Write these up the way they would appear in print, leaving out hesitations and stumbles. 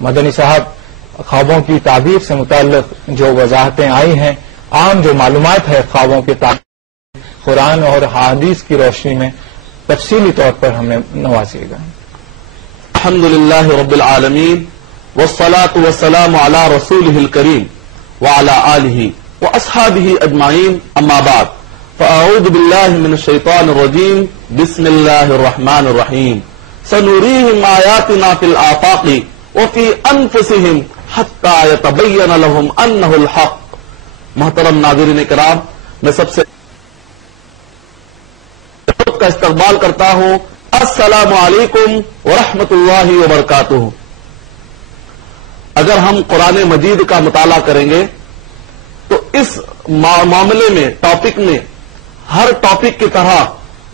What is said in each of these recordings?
مدنی صاحب، خوابوں کی تعبیر سے متعلق جو وضاحتیں آئی ہیں، عام جو معلومات ہے خوابوں کے تعبیر، قرآن اور حدیث کی روشنی میں تفصیلی طور پر ہمیں نوازیے گا۔ الحمدللہ رب العالمین والصلاة والسلام علی رسولہ الکریم وعلی آلہ واصحابہ اجمعین، اما بعد فاعوذ باللہ من الشیطان الرجیم، بسم اللہ الرحمن الرحیم، سنریہم آیاتنا فی الآفاق وفی انفسہم حتی یتبین لہم انہ الحق۔ محترم ناظرین کرام، میں سب سے کا استقبال کرتا ہوں۔ السلام علیکم ورحمۃ اللہ وبرکاتہ۔ اگر ہم قرآن مجید کا مطالعہ کریں گے تو اس معاملے میں، ٹاپک میں، ہر ٹاپک کی طرح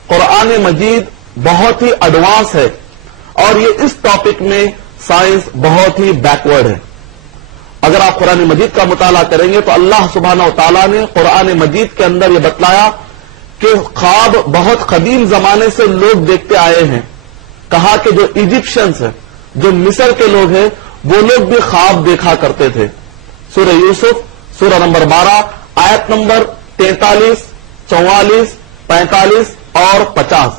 قرآن مجید بہت ہی ایڈوانس ہے، اور یہ اس ٹاپک میں سائنس بہت ہی بیکورڈ ہے۔ اگر آپ قرآن مجید کا مطالعہ کریں گے تو اللہ سبحانہ و تعالیٰ نے قرآن مجید کے اندر یہ بتلایا کہ خواب بہت قدیم زمانے سے لوگ دیکھتے آئے ہیں۔ کہا کہ جو ایجپشنز ہیں، جو مصر کے لوگ ہیں، وہ لوگ بھی خواب دیکھا کرتے تھے۔ سورہ یوسف سورہ نمبر 12 آیت نمبر 43، 44، 45 اور 50۔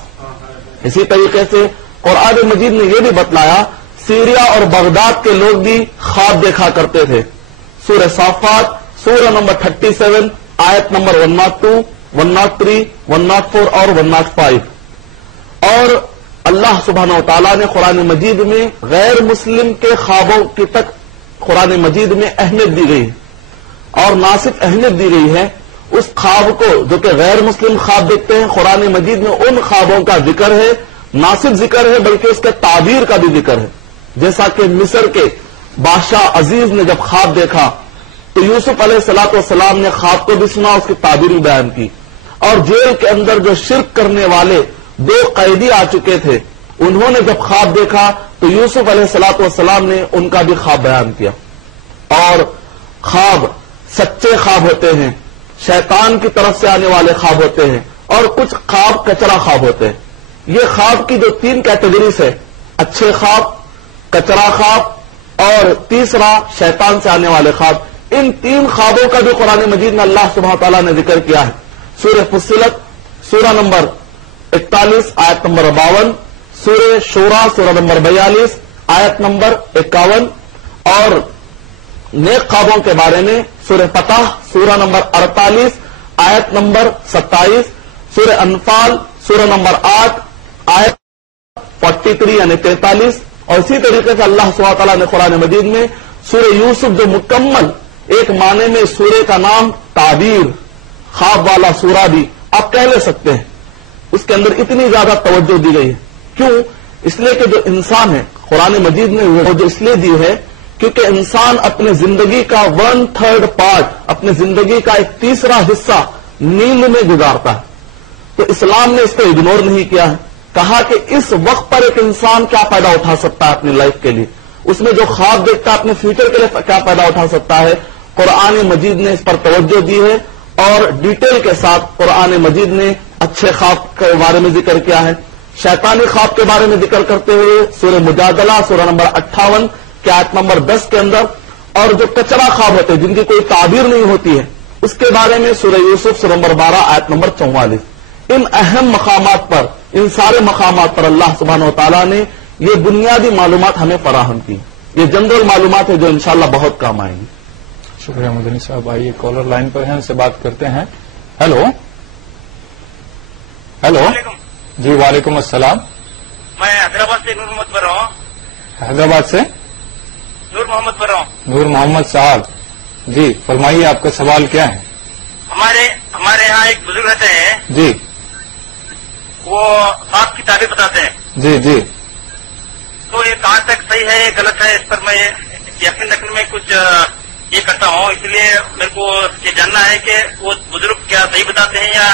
اسی طریقے سے قرآن مجید نے یہ بھی بتلایا سیریا اور بغداد کے لوگ بھی خواب دیکھا کرتے تھے۔ سورہ صافات سورہ نمبر 37 آیت نمبر 102، 103، 104 اور 105۔ اور اللہ سبحانہ و تعالیٰ نے قرآن مجید میں غیر مسلم کے خوابوں کی تک قرآن مجید میں اہمیت دی گئی ہے، اور نہ صرف اہمیت دی گئی ہے، اس خواب کو جو کہ غیر مسلم خواب دیکھتے ہیں، قرآن مجید میں ان خوابوں کا ذکر ہے، نہ صرف ذکر ہے بلکہ اس کے تعبیر کا بھی ذکر ہے۔ جیسا کہ مصر کے بادشاہ عزیز نے جب خواب دیکھا تو یوسف علیہ السلام نے خواب کو بھی سنا، اس کی تعبیر بھی بیان کی۔ اور جیل کے اندر جو شرک کرنے والے 2 قیدی آ چکے تھے، انہوں نے جب خواب دیکھا تو یوسف علیہ السلام نے ان کا بھی خواب بیان کیا۔ اور خواب سچے خواب ہوتے ہیں، شیطان کی طرف سے آنے والے خواب ہوتے ہیں، اور کچھ خواب کچرا خواب ہوتے ہیں۔ یہ خواب کی جو 3 کیٹیگریز ہے، اچھے خواب، کچرا خواب اور تیسرا شیطان سے آنے والے خواب، ان 3 خوابوں کا بھی قرآن مجید میں اللہ سبحانہ تعالیٰ نے ذکر کیا ہے۔ سورہ فصلت سورہ نمبر 41 آیت نمبر 52، سورہ شورا سورہ نمبر 42 آیت نمبر 51، اور نیک خوابوں کے بارے میں سورہ فتح سورہ نمبر 48 آیت نمبر 27، سورہ انفال سورہ نمبر 8 آیت 43 یعنی 43، اور اسی طریقے سے اللہ سبحانہ تعالیٰ نے قرآن مجید میں سورہ یوسف جو مکمل ایک معنی میں سورہ کا نام تعبیر، خواب والا سورہ بھی آپ کہہ لے سکتے ہیں، اس کے اندر اتنی زیادہ توجہ دی گئی ہے۔ کیوں؟ اس لیے کہ جو انسان ہے، قرآن مجید نے وہ جو اس لیے دی ہے کیونکہ انسان اپنے زندگی کا 1/3 پارٹ، اپنے زندگی کا 1/3 حصہ نیند میں گزارتا ہے۔ تو اسلام نے اس کو اگنور نہیں کیا ہے، کہا کہ اس وقت پر ایک انسان کیا فائدہ اٹھا سکتا ہے اپنی لائف کے لیے، اس میں جو خواب دیکھتا ہے اپنے فیوچر کے لیے کیا فائدہ اٹھا سکتا ہے۔ قرآن مجید نے اس پر توجہ دی ہے، اور ڈیٹیل کے ساتھ قرآن مجید نے اچھے خواب کے بارے میں ذکر کیا ہے، شیطانی خواب کے بارے میں ذکر کرتے ہوئے سورہ مجادلہ سورہ نمبر 58 کے آیت نمبر 10 کے اندر، اور جو کچرا خواب ہوتے ہیں جن کی کوئی تعبیر نہیں ہوتی ہے، اس کے بارے میں سورہ یوسف سورہ نمبر 12 آیت نمبر 44۔ ان اہم مقامات پر، ان سارے مقامات پر اللہ سبحانہ و تعالیٰ نے یہ بنیادی معلومات ہمیں فراہم کی۔ یہ جنرل معلومات ہے جو انشاءاللہ بہت کام آئیں گی۔ شکریہ مدنی صاحب۔ آئیے کالر لائن پر ہیں، ان سے بات کرتے ہیں۔ ہیلو ہیلو، جی وعلیکم السلام۔ میں حیدرآباد سے نور محمد پڑھ رہا ہوں۔ حیدرآباد سے نور محمد پڑھ رہا ہوں۔ نور محمد صاحب، جی فرمائیے آپ کا سوال کیا ہے؟ ہمارے یہاں ایک بزرگ رہتے ہیں، جی وہ خواب کی تعبیر بتاتے ہیں۔ جی جی، تو یہ کہاں تک صحیح ہے، غلط ہے، اس پر میں یقین رکھنے میں کچھ یہ کرتا ہوں، اس لیے میرے کو یہ جاننا ہے کہ وہ بزرگ کیا صحیح بتاتے ہیں یا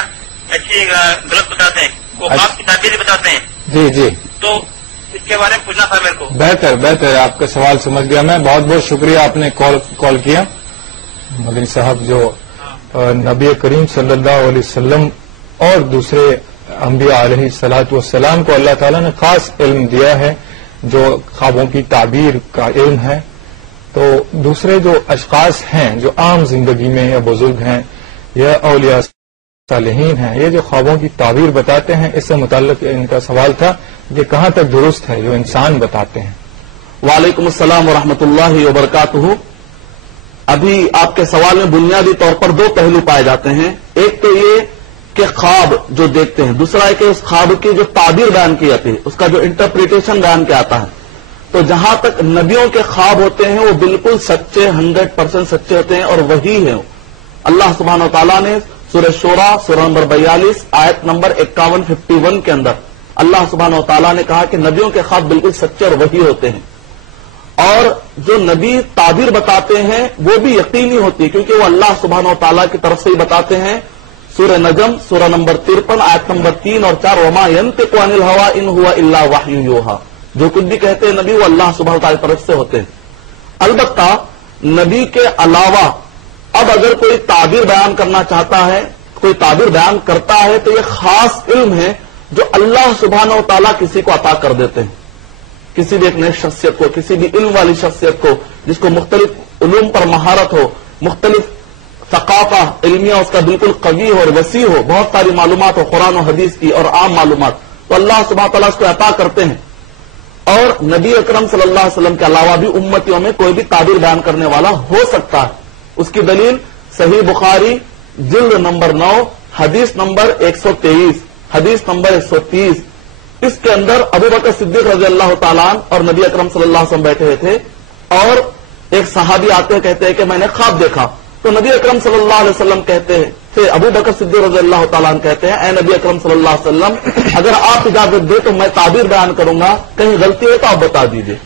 ایسی غلط بتاتے ہیں، وہ خواب کی تعبیر بتاتے ہیں۔ جی جی، تو اس کے بارے میں پوچھنا تھا میرے کو۔ بہتر، آپ کا سوال سمجھ گیا میں، بہت بہت شکریہ آپ نے کال کیا۔ مدنی صاحب، جو نبی کریم صلی اللہ علیہ وسلم اور دوسرے انبیاء علیہ الصلوۃ والسلام کو اللہ تعالیٰ نے خاص علم دیا ہے جو خوابوں کی تعبیر کا علم ہے، تو دوسرے جو اشخاص ہیں جو عام زندگی میں یا بزرگ ہیں یا اولیاء صالحین ہیں، یہ جو خوابوں کی تعبیر بتاتے ہیں، اس سے متعلق ان کا سوال تھا کہ کہاں تک درست ہے جو انسان بتاتے ہیں؟ وعلیکم السلام ورحمۃ اللہ وبرکاتہ۔ ابھی آپ کے سوال میں بنیادی طور پر دو پہلو پائے جاتے ہیں، ایک تو یہ کہ خواب جو دیکھتے ہیں، دوسرا ہے کہ اس خواب کی جو تعبیر بیان کی جاتی ہے، اس کا جو انٹرپریٹیشن بیان کیا آتا ہے۔ تو جہاں تک نبیوں کے خواب ہوتے ہیں وہ بالکل سچے، 100% سچے ہوتے ہیں اور وہی ہیں۔ اللہ سبحانہ و تعالیٰ نے سورہ شورى سورہ نمبر 42 آیت نمبر 51 کے اندر اللہ سبحانہ و تعالیٰ نے کہا کہ نبیوں کے خواب بالکل سچے اور وہی ہوتے ہیں، اور جو نبی تعبیر بتاتے ہیں وہ بھی یقینی ہوتی ہے کیونکہ وہ اللہ سبحانہ و تعالیٰ کی طرف سے ہی بتاتے ہیں۔ سورہ نجم سورہ نمبر 53 آیت نمبر 3 اور 4، وما ينطق عن الهوى ان هو الا وحی یوحى، جو کچھ بھی کہتے ہیں نبی وہ اللہ سبحانہ و تعالیٰ کی طرف سے ہوتے ہیں۔ البتہ نبی کے علاوہ اب اگر کوئی تعبیر بیان کرنا چاہتا ہے، کوئی تعبیر بیان کرتا ہے، تو یہ خاص علم ہے جو اللہ سبحانہ و تعالیٰ کسی کو عطا کر دیتے ہیں، کسی بھی ایک نیک شخصیت کو، کسی بھی علم والی شخصیت کو جس کو مختلف علوم پر مہارت ہو، مختلف ثقافہ علمیہ اس کا بالکل قوی ہو اور وسیع ہو، بہت ساری معلومات ہو قرآن و حدیث کی اور عام معلومات، تو اللہ سبحانہ تعالیٰ اس کو عطا کرتے ہیں۔ اور نبی اکرم صلی اللہ علیہ وسلم کے علاوہ بھی امتیوں میں کوئی بھی تعبیر بیان کرنے والا ہو سکتا ہے۔ اس کی دلیل صحیح بخاری جلد نمبر 9 حدیث نمبر 123، حدیث نمبر 130، اس کے اندر ابو بکر صدیق رضی اللہ تعالیٰ عنہ اور نبی اکرم صلی اللہ علیہ وسلم بیٹھے ہوئے تھے، اور ایک صحابی آتے کہتے ہیں کہ میں نے خواب دیکھا، تو نبی اکرم صلی اللہ علیہ وسلم کہتے ہیں، پھر ابو بکر صدیق رضی اللہ تعالیٰ عنہ کہتے ہیں، اے نبی اکرم صلی اللہ علیہ وسلم اگر آپ اجازت دیں تو میں تعبیر بیان کروں گا، کہیں غلطی ہو تو آپ بتا دیجیے۔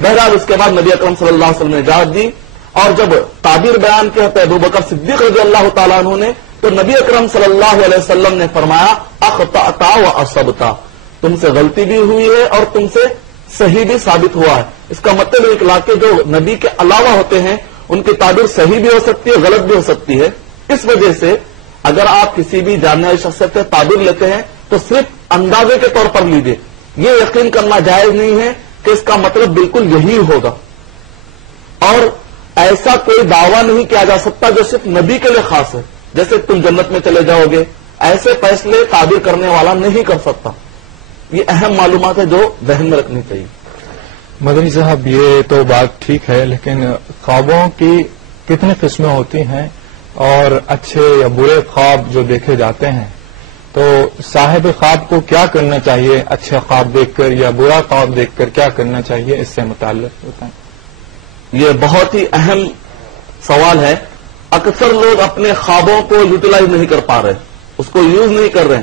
بہرحال اس کے بعد نبی اکرم صلی اللہ علیہ وسلم نے اجازت دی، اور جب تعبیر بیان کیا تو ابو بکر صدیق رضی اللہ تعالیٰ عنہ نے، تو نبی اکرم صلی اللہ علیہ وسلم نے فرمایا اخطأت و اصبت، تم سے غلطی بھی ہوئی ہے اور تم سے صحیح بھی ثابت ہوا ہے۔ اس کا مطلب نکلا کہ جو نبی کے علاوہ ہوتے ہیں ان کی تعبیر صحیح بھی ہو سکتی ہے، غلط بھی ہو سکتی ہے۔ اس وجہ سے اگر آپ کسی بھی جاننے والی شخصیت سے تعبیر لیتے ہیں تو صرف اندازے کے طور پر لیجیے، یہ یقین کرنا جائز نہیں ہے کہ اس کا مطلب بالکل یہی ہوگا، اور ایسا کوئی دعویٰ نہیں کیا جا سکتا جو صرف نبی کے لیے خاص ہے، جیسے تم جنت میں چلے جاؤ گے، ایسے فیصلے تعبیر کرنے والا نہیں کر سکتا۔ یہ اہم معلومات ہے جو ذہن میں رکھنی چاہیے۔ مدنی صاحب یہ تو بات ٹھیک ہے، لیکن خوابوں کی کتنی قسمیں ہوتی ہیں اور اچھے یا برے خواب جو دیکھے جاتے ہیں، تو صاحب خواب کو کیا کرنا چاہیے؟ اچھا خواب دیکھ کر یا برا خواب دیکھ کر کیا کرنا چاہیے؟ اس سے متعلق بتائیں۔ یہ بہت ہی اہم سوال ہے۔ اکثر لوگ اپنے خوابوں کو یوٹیلائز نہیں کر پا رہے، اس کو یوز نہیں کر رہے۔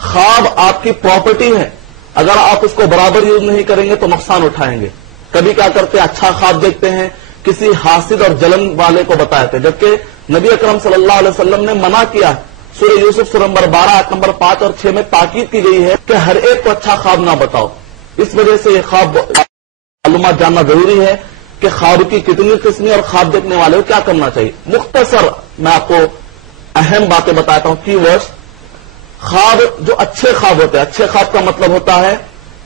خواب آپ کی پراپرٹی ہے، اگر آپ اس کو برابر یوز نہیں کریں گے تو نقصان اٹھائیں گے۔ کبھی کیا کرتے ہیں، اچھا خواب دیکھتے ہیں، کسی حاسد اور جلن والے کو بتاتے ہیں، جبکہ نبی اکرم صلی اللہ علیہ وسلم نے منع کیا ہے۔ سورہ یوسف سورہ نمبر 12 آیت نمبر 5 اور 6 میں تاکید کی گئی ہے کہ ہر ایک کو اچھا خواب نہ بتاؤ۔ اس وجہ سے یہ خواب معلومات جاننا ضروری ہے کہ خواب کی کتنی قسمیں اور خواب دیکھنے والے کو کیا کرنا چاہیے۔ مختصر میں آپ کو اہم باتیں بتاتا ہوں، کی ورڈز۔ خواب جو اچھے خواب ہوتے ہیں، اچھے خواب کا مطلب ہوتا ہے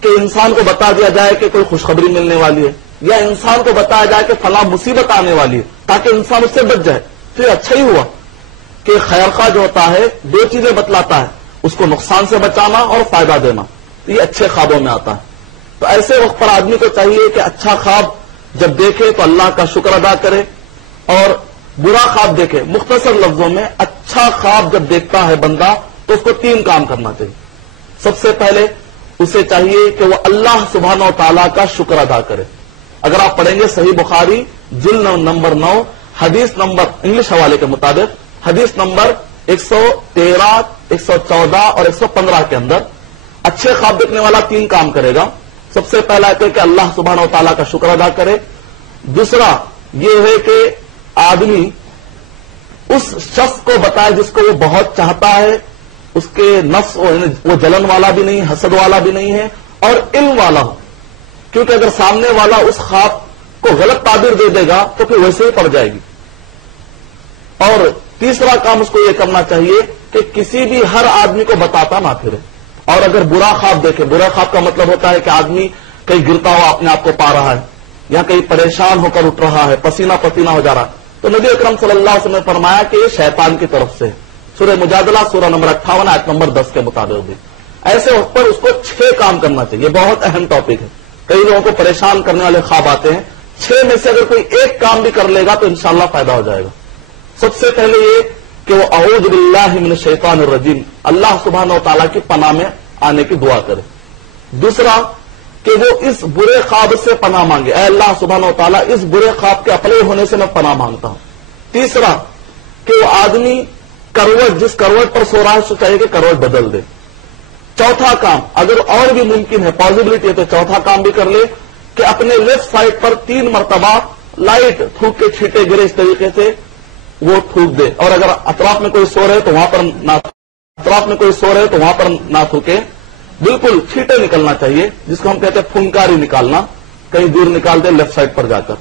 کہ انسان کو بتا دیا جائے کہ کوئی خوشخبری ملنے والی ہے، یا انسان کو بتایا جائے کہ فلاں مصیبت آنے والی ہے تاکہ انسان اس سے بچ جائے، پھر اچھا ہی ہوا۔ کہ خیر خواہ جو ہوتا ہے دو چیزیں بتلاتا ہے، اس کو نقصان سے بچانا اور فائدہ دینا، یہ اچھے خوابوں میں آتا ہے۔ تو ایسے وقت پر آدمی کو چاہیے کہ اچھا خواب جب دیکھے تو اللہ کا شکر ادا کرے، اور برا خواب دیکھے۔ مختصر لفظوں میں اچھا خواب جب دیکھتا ہے بندہ تو اس کو 3 کام کرنا چاہیے۔ سب سے پہلے اسے چاہیے کہ وہ اللہ سبحانہ و تعالیٰ کا شکر ادا کرے۔ اگر آپ پڑھیں گے صحیح بخاری جلد نمبر 9 حدیث نمبر انگلش حوالے کے مطابق حدیث نمبر 113، 114 اور 115 کے اندر اچھے خواب دیکھنے والا 3 کام کرے گا۔ سب سے پہلا ہے کہ اللہ سبحانہ و تعالیٰ کا شکر ادا کرے۔ دوسرا یہ ہے کہ آدمی اس شخص کو بتائے جس کو وہ بہت چاہتا ہے، اس کے نفس وہ جلن والا بھی نہیں، حسد والا بھی نہیں ہے، اور علم والا ہو، کیونکہ اگر سامنے والا اس خواب کو غلط تعبیر دے دے گا تو پھر ویسے ہی پڑ جائے گی۔ اور تیسرا کام اس کو یہ کرنا چاہیے کہ کسی بھی ہر آدمی کو بتاتا نہ پھرے، اور اگر برا خواب دیکھے، برا خواب کا مطلب ہوتا ہے کہ آدمی کہیں گرتا ہوا اپنے آپ کو پا رہا ہے یا کہیں پریشان ہو کر اٹھ رہا ہے, پسینہ پسینہ ہو جا رہا, تو نبی اکرم صلی اللہ علیہ وسلم نے فرمایا کہ یہ شیطان کی طرف سے. سورہ مجادلہ سورہ نمبر 58 آیت نمبر 10 کے مطابق بھی ایسے وقت پر اس کو 6 کام کرنا چاہیے. بہت اہم ٹاپک ہے. کئی لوگوں کو پریشان کرنے والے خواب آتے ہیں, 6 میں سے اگر کوئی ایک کام بھی کر لے گا تو انشاءاللہ فائدہ ہو جائے گا. سب سے پہلے یہ کہ وہ اعوذ باللہ من الشیطان الرجیم, اللہ سبحانہ و تعالیٰ کی پناہ میں آنے کی دعا کرے. دوسرا کہ وہ اس برے خواب سے پناہ مانگے, اے اللہ سبحانہ و تعالیٰ اس برے خواب کے اپلے ہونے سے میں پناہ مانگتا ہوں. تیسرا کہ وہ آدمی کروٹ جس کروٹ پر سو رہا ہے اس کو چاہیے کہ کروٹ بدل دے. چوتھا کام اگر اور بھی ممکن ہے, پاسبلٹی ہے, تو چوتھا کام بھی کر لے کہ اپنے لیفٹ سائڈ پر 3 مرتبہ لائٹ تھوک کے چھینٹے گرے اس طریقے سے وہ تھوک دے. اور اگر اطراف میں کوئی سو رہے تو وہاں پر نہ تھوکے, بالکل چھینٹے نکلنا چاہیے جس کو ہم کہتے ہیں پھنکاری نکالنا, کہیں دور نکال دے لیفٹ سائڈ پر جا کر.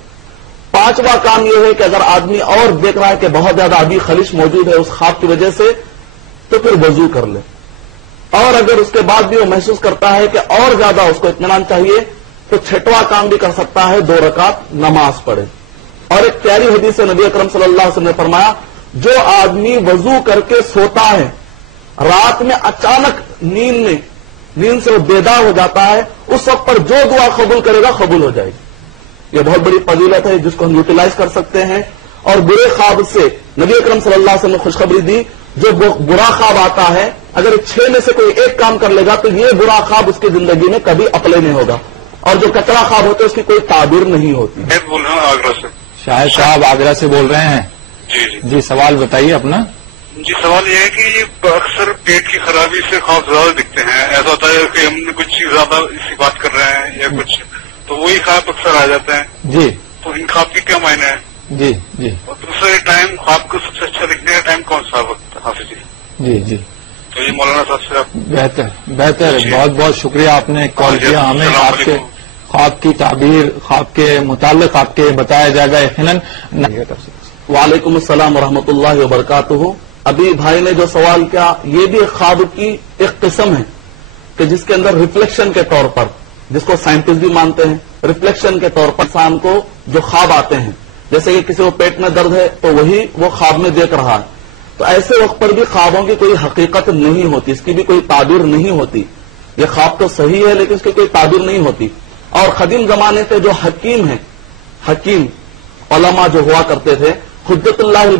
پانچواں کام یہ ہے کہ اگر آدمی اور دیکھ رہا ہے کہ بہت زیادہ ابھی خلش موجود ہے اس خواب کی وجہ سے, تو پھر وضو کر لے. اور اگر اس کے بعد بھی وہ محسوس کرتا ہے کہ اور زیادہ اس کو اطمینان چاہیے تو 6واں کام بھی کر سکتا ہے, 2 رکعت نماز پڑھے. اور ایک پیاری حدیث سے نبی اکرم صلی اللہ علیہ وسلم نے فرمایا, جو آدمی وضو کر کے سوتا ہے رات میں اچانک نیند سے وہ بیدار ہو جاتا ہے, اس وقت پر جو دعا قبول کرے گا قبول ہو جائے گی. یہ بہت بڑی فضیلت ہے جس کو ہم یوٹیلائز کر سکتے ہیں. اور برے خواب سے نبی اکرم صلی اللہ علیہ وسلم نے خوشخبری دی, جو برا خواب آتا ہے اگر 6 میں سے کوئی ایک کام کر لے گا تو یہ برا خواب اس کی زندگی میں کبھی اپلے نہیں ہوگا, اور جو کچرا خواب ہوتا ہے اس کی کوئی تعبیر نہیں ہوتی. میں بول رہا ہوں آگرہ سے. شاہد صاحب آگرہ سے بول رہے ہیں. جی سوال بتائیے اپنا. جی سوال یہ ہے کہ یہ اکثر پیٹ کی خرابی سے خواب زیادہ دکھتے ہیں. ایسا ہوتا ہے کہ ہم نے کچھ چیز زیادہ اسی بات کر رہے ہیں یا کچھ, تو وہی خواب اکثر آ جاتے ہیں. جی تو ان خواب کے کیا معنی ہے؟ جی جی. اور دوسرے ٹائم خواب کو سب سے اچھا دکھنے کا ٹائم کون سا وقت حافظ جی؟ جی جی. تو یہ مولانا صاحب سے آپ بہتر بہت بہت شکریہ آپ نے کال کیا. ہمیں آپ کے خواب کی تعبیر, خواب کے متعلق آپ کے بتایا جائے گا یقیناً. وعلیکم السلام ورحمۃ اللہ وبرکاتہ. ابھی بھائی نے جو سوال کیا یہ بھی خواب کی ایک قسم ہے کہ جس کے اندر ریفلیکشن کے طور پر, جس کو سائنٹسٹ بھی مانتے ہیں, ریفلیکشن کے طور پر انسان کو جو خواب آتے ہیں, جیسے کہ کسی کو پیٹ میں درد ہے تو وہی وہ خواب میں دیکھ رہا ہے, تو ایسے وقت پر بھی خوابوں کی کوئی حقیقت نہیں ہوتی, اس کی بھی کوئی تعبیر نہیں ہوتی. یہ خواب تو صحیح ہے لیکن اس کی کوئی تعبیر نہیں ہوتی. اور قدیم زمانے سے جو حکیم ہیں, حکیم علماء جو ہوا کرتے تھے, حجت اللہ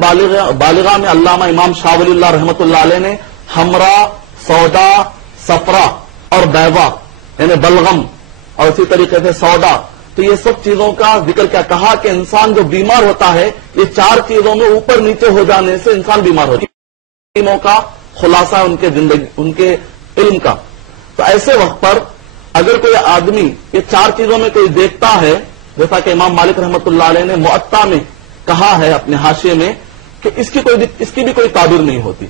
بالغہ میں علامہ امام شاہ ولی اللہ رحمۃ اللہ علیہ نے حمرا, سودا, صفرا اور بیضا یعنی بلغم اور اسی طریقے سے سودا, تو یہ سب چیزوں کا ذکر کیا, کہا کہ انسان جو بیمار ہوتا ہے یہ 4 چیزوں میں اوپر نیچے ہو جانے سے انسان بیمار ہوتا ہے. علموں کا خلاصہ ان کے زندگی, ان کے علم کا. تو ایسے وقت پر اگر کوئی آدمی یہ 4 چیزوں میں کوئی دیکھتا ہے, جیسا کہ امام مالک رحمۃ اللہ علیہ نے معطا میں کہا ہے اپنے حاشیے میں کہ اس کی بھی کوئی تعبیر نہیں ہوتی,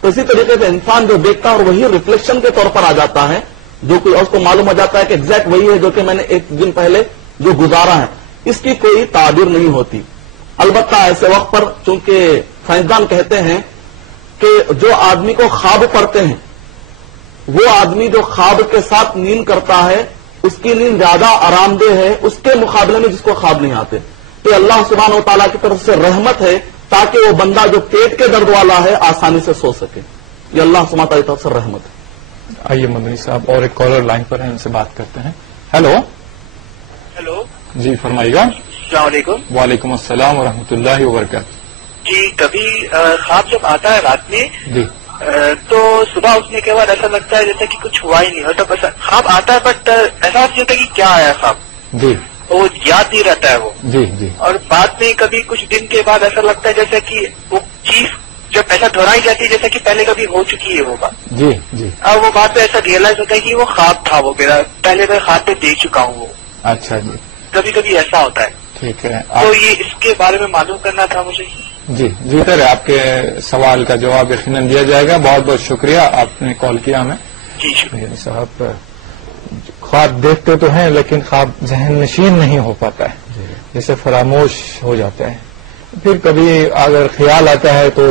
تو اسی طریقے سے انسان جو دیکھتا ہے اور وہی ریفلیکشن کے طور پر آ جاتا ہے, جو کوئی اور اس کو معلوم ہو جاتا ہے کہ ایگزیکٹ وہی ہے جو کہ میں نے ایک دن پہلے جو گزارا ہے, اس کی کوئی تعبیر نہیں ہوتی. البتہ ایسے وقت پر چونکہ سائنسدان کہتے ہیں کہ جو آدمی کو خواب پڑتے ہیں وہ آدمی جو خواب کے ساتھ نیند کرتا ہے اس کی نیند زیادہ آرام دہ ہے اس کے مقابلے میں جس کو خواب نہیں آتے. تو اللہ سبحانہ و تعالیٰ کی طرف سے رحمت ہے تاکہ وہ بندہ جو پیٹ کے درد والا ہے آسانی سے سو سکے. یہ اللہ سبحانہ و تعالیٰ کی طرف سے رحمت ہے. آئیے مدنی صاحب, اور ایک کالر لائن پر ہیں, ان سے بات کرتے ہیں. ہیلو جی فرمائیے گا. السلام علیکم. وعلیکم السلام ورحمۃ اللہ وبرکاتہ. جی کبھی خواب جب آتا ہے رات میں جی تو صبح اٹھنے کے بعد ایسا لگتا ہے جیسا کہ کچھ ہوا ہی نہیں ہوتا, بس خواب آتا ہے بٹ ایسا نہیں ہوتا کہ کیا آیا خواب, جی وہ یاد نہیں رہتا ہے وہ. جی جی. اور بعد میں کبھی کچھ دن کے بعد ایسا لگتا ہے جیسا کہ وہ چیز جب ایسا دہرائی جاتی ہے جیسا کہ پہلے کبھی ہو چکی ہے وہ بات. جی جی. اور وہ بات پہ ایسا ریئلائز ہوتا ہے کہ وہ خواب تھا, وہ میرا پہلے میں خواب پہ دیکھ چکا ہوں وہ. اچھا جی. کبھی کبھی ایسا ہوتا ہے. ٹھیک ہے, تو یہ اس کے بارے میں معلوم کرنا تھا مجھے. جی جی سر, آپ کے سوال کا جواب یقیناً دیا جائے گا. بہت بہت شکریہ آپ نے کال کیا ہمیں. جی شکریہ صاحب. خواب دیکھتے تو ہیں لیکن خواب ذہن نشین نہیں ہو پاتا ہے, جیسے فراموش ہو جاتا ہے. پھر کبھی اگر خیال آتا ہے تو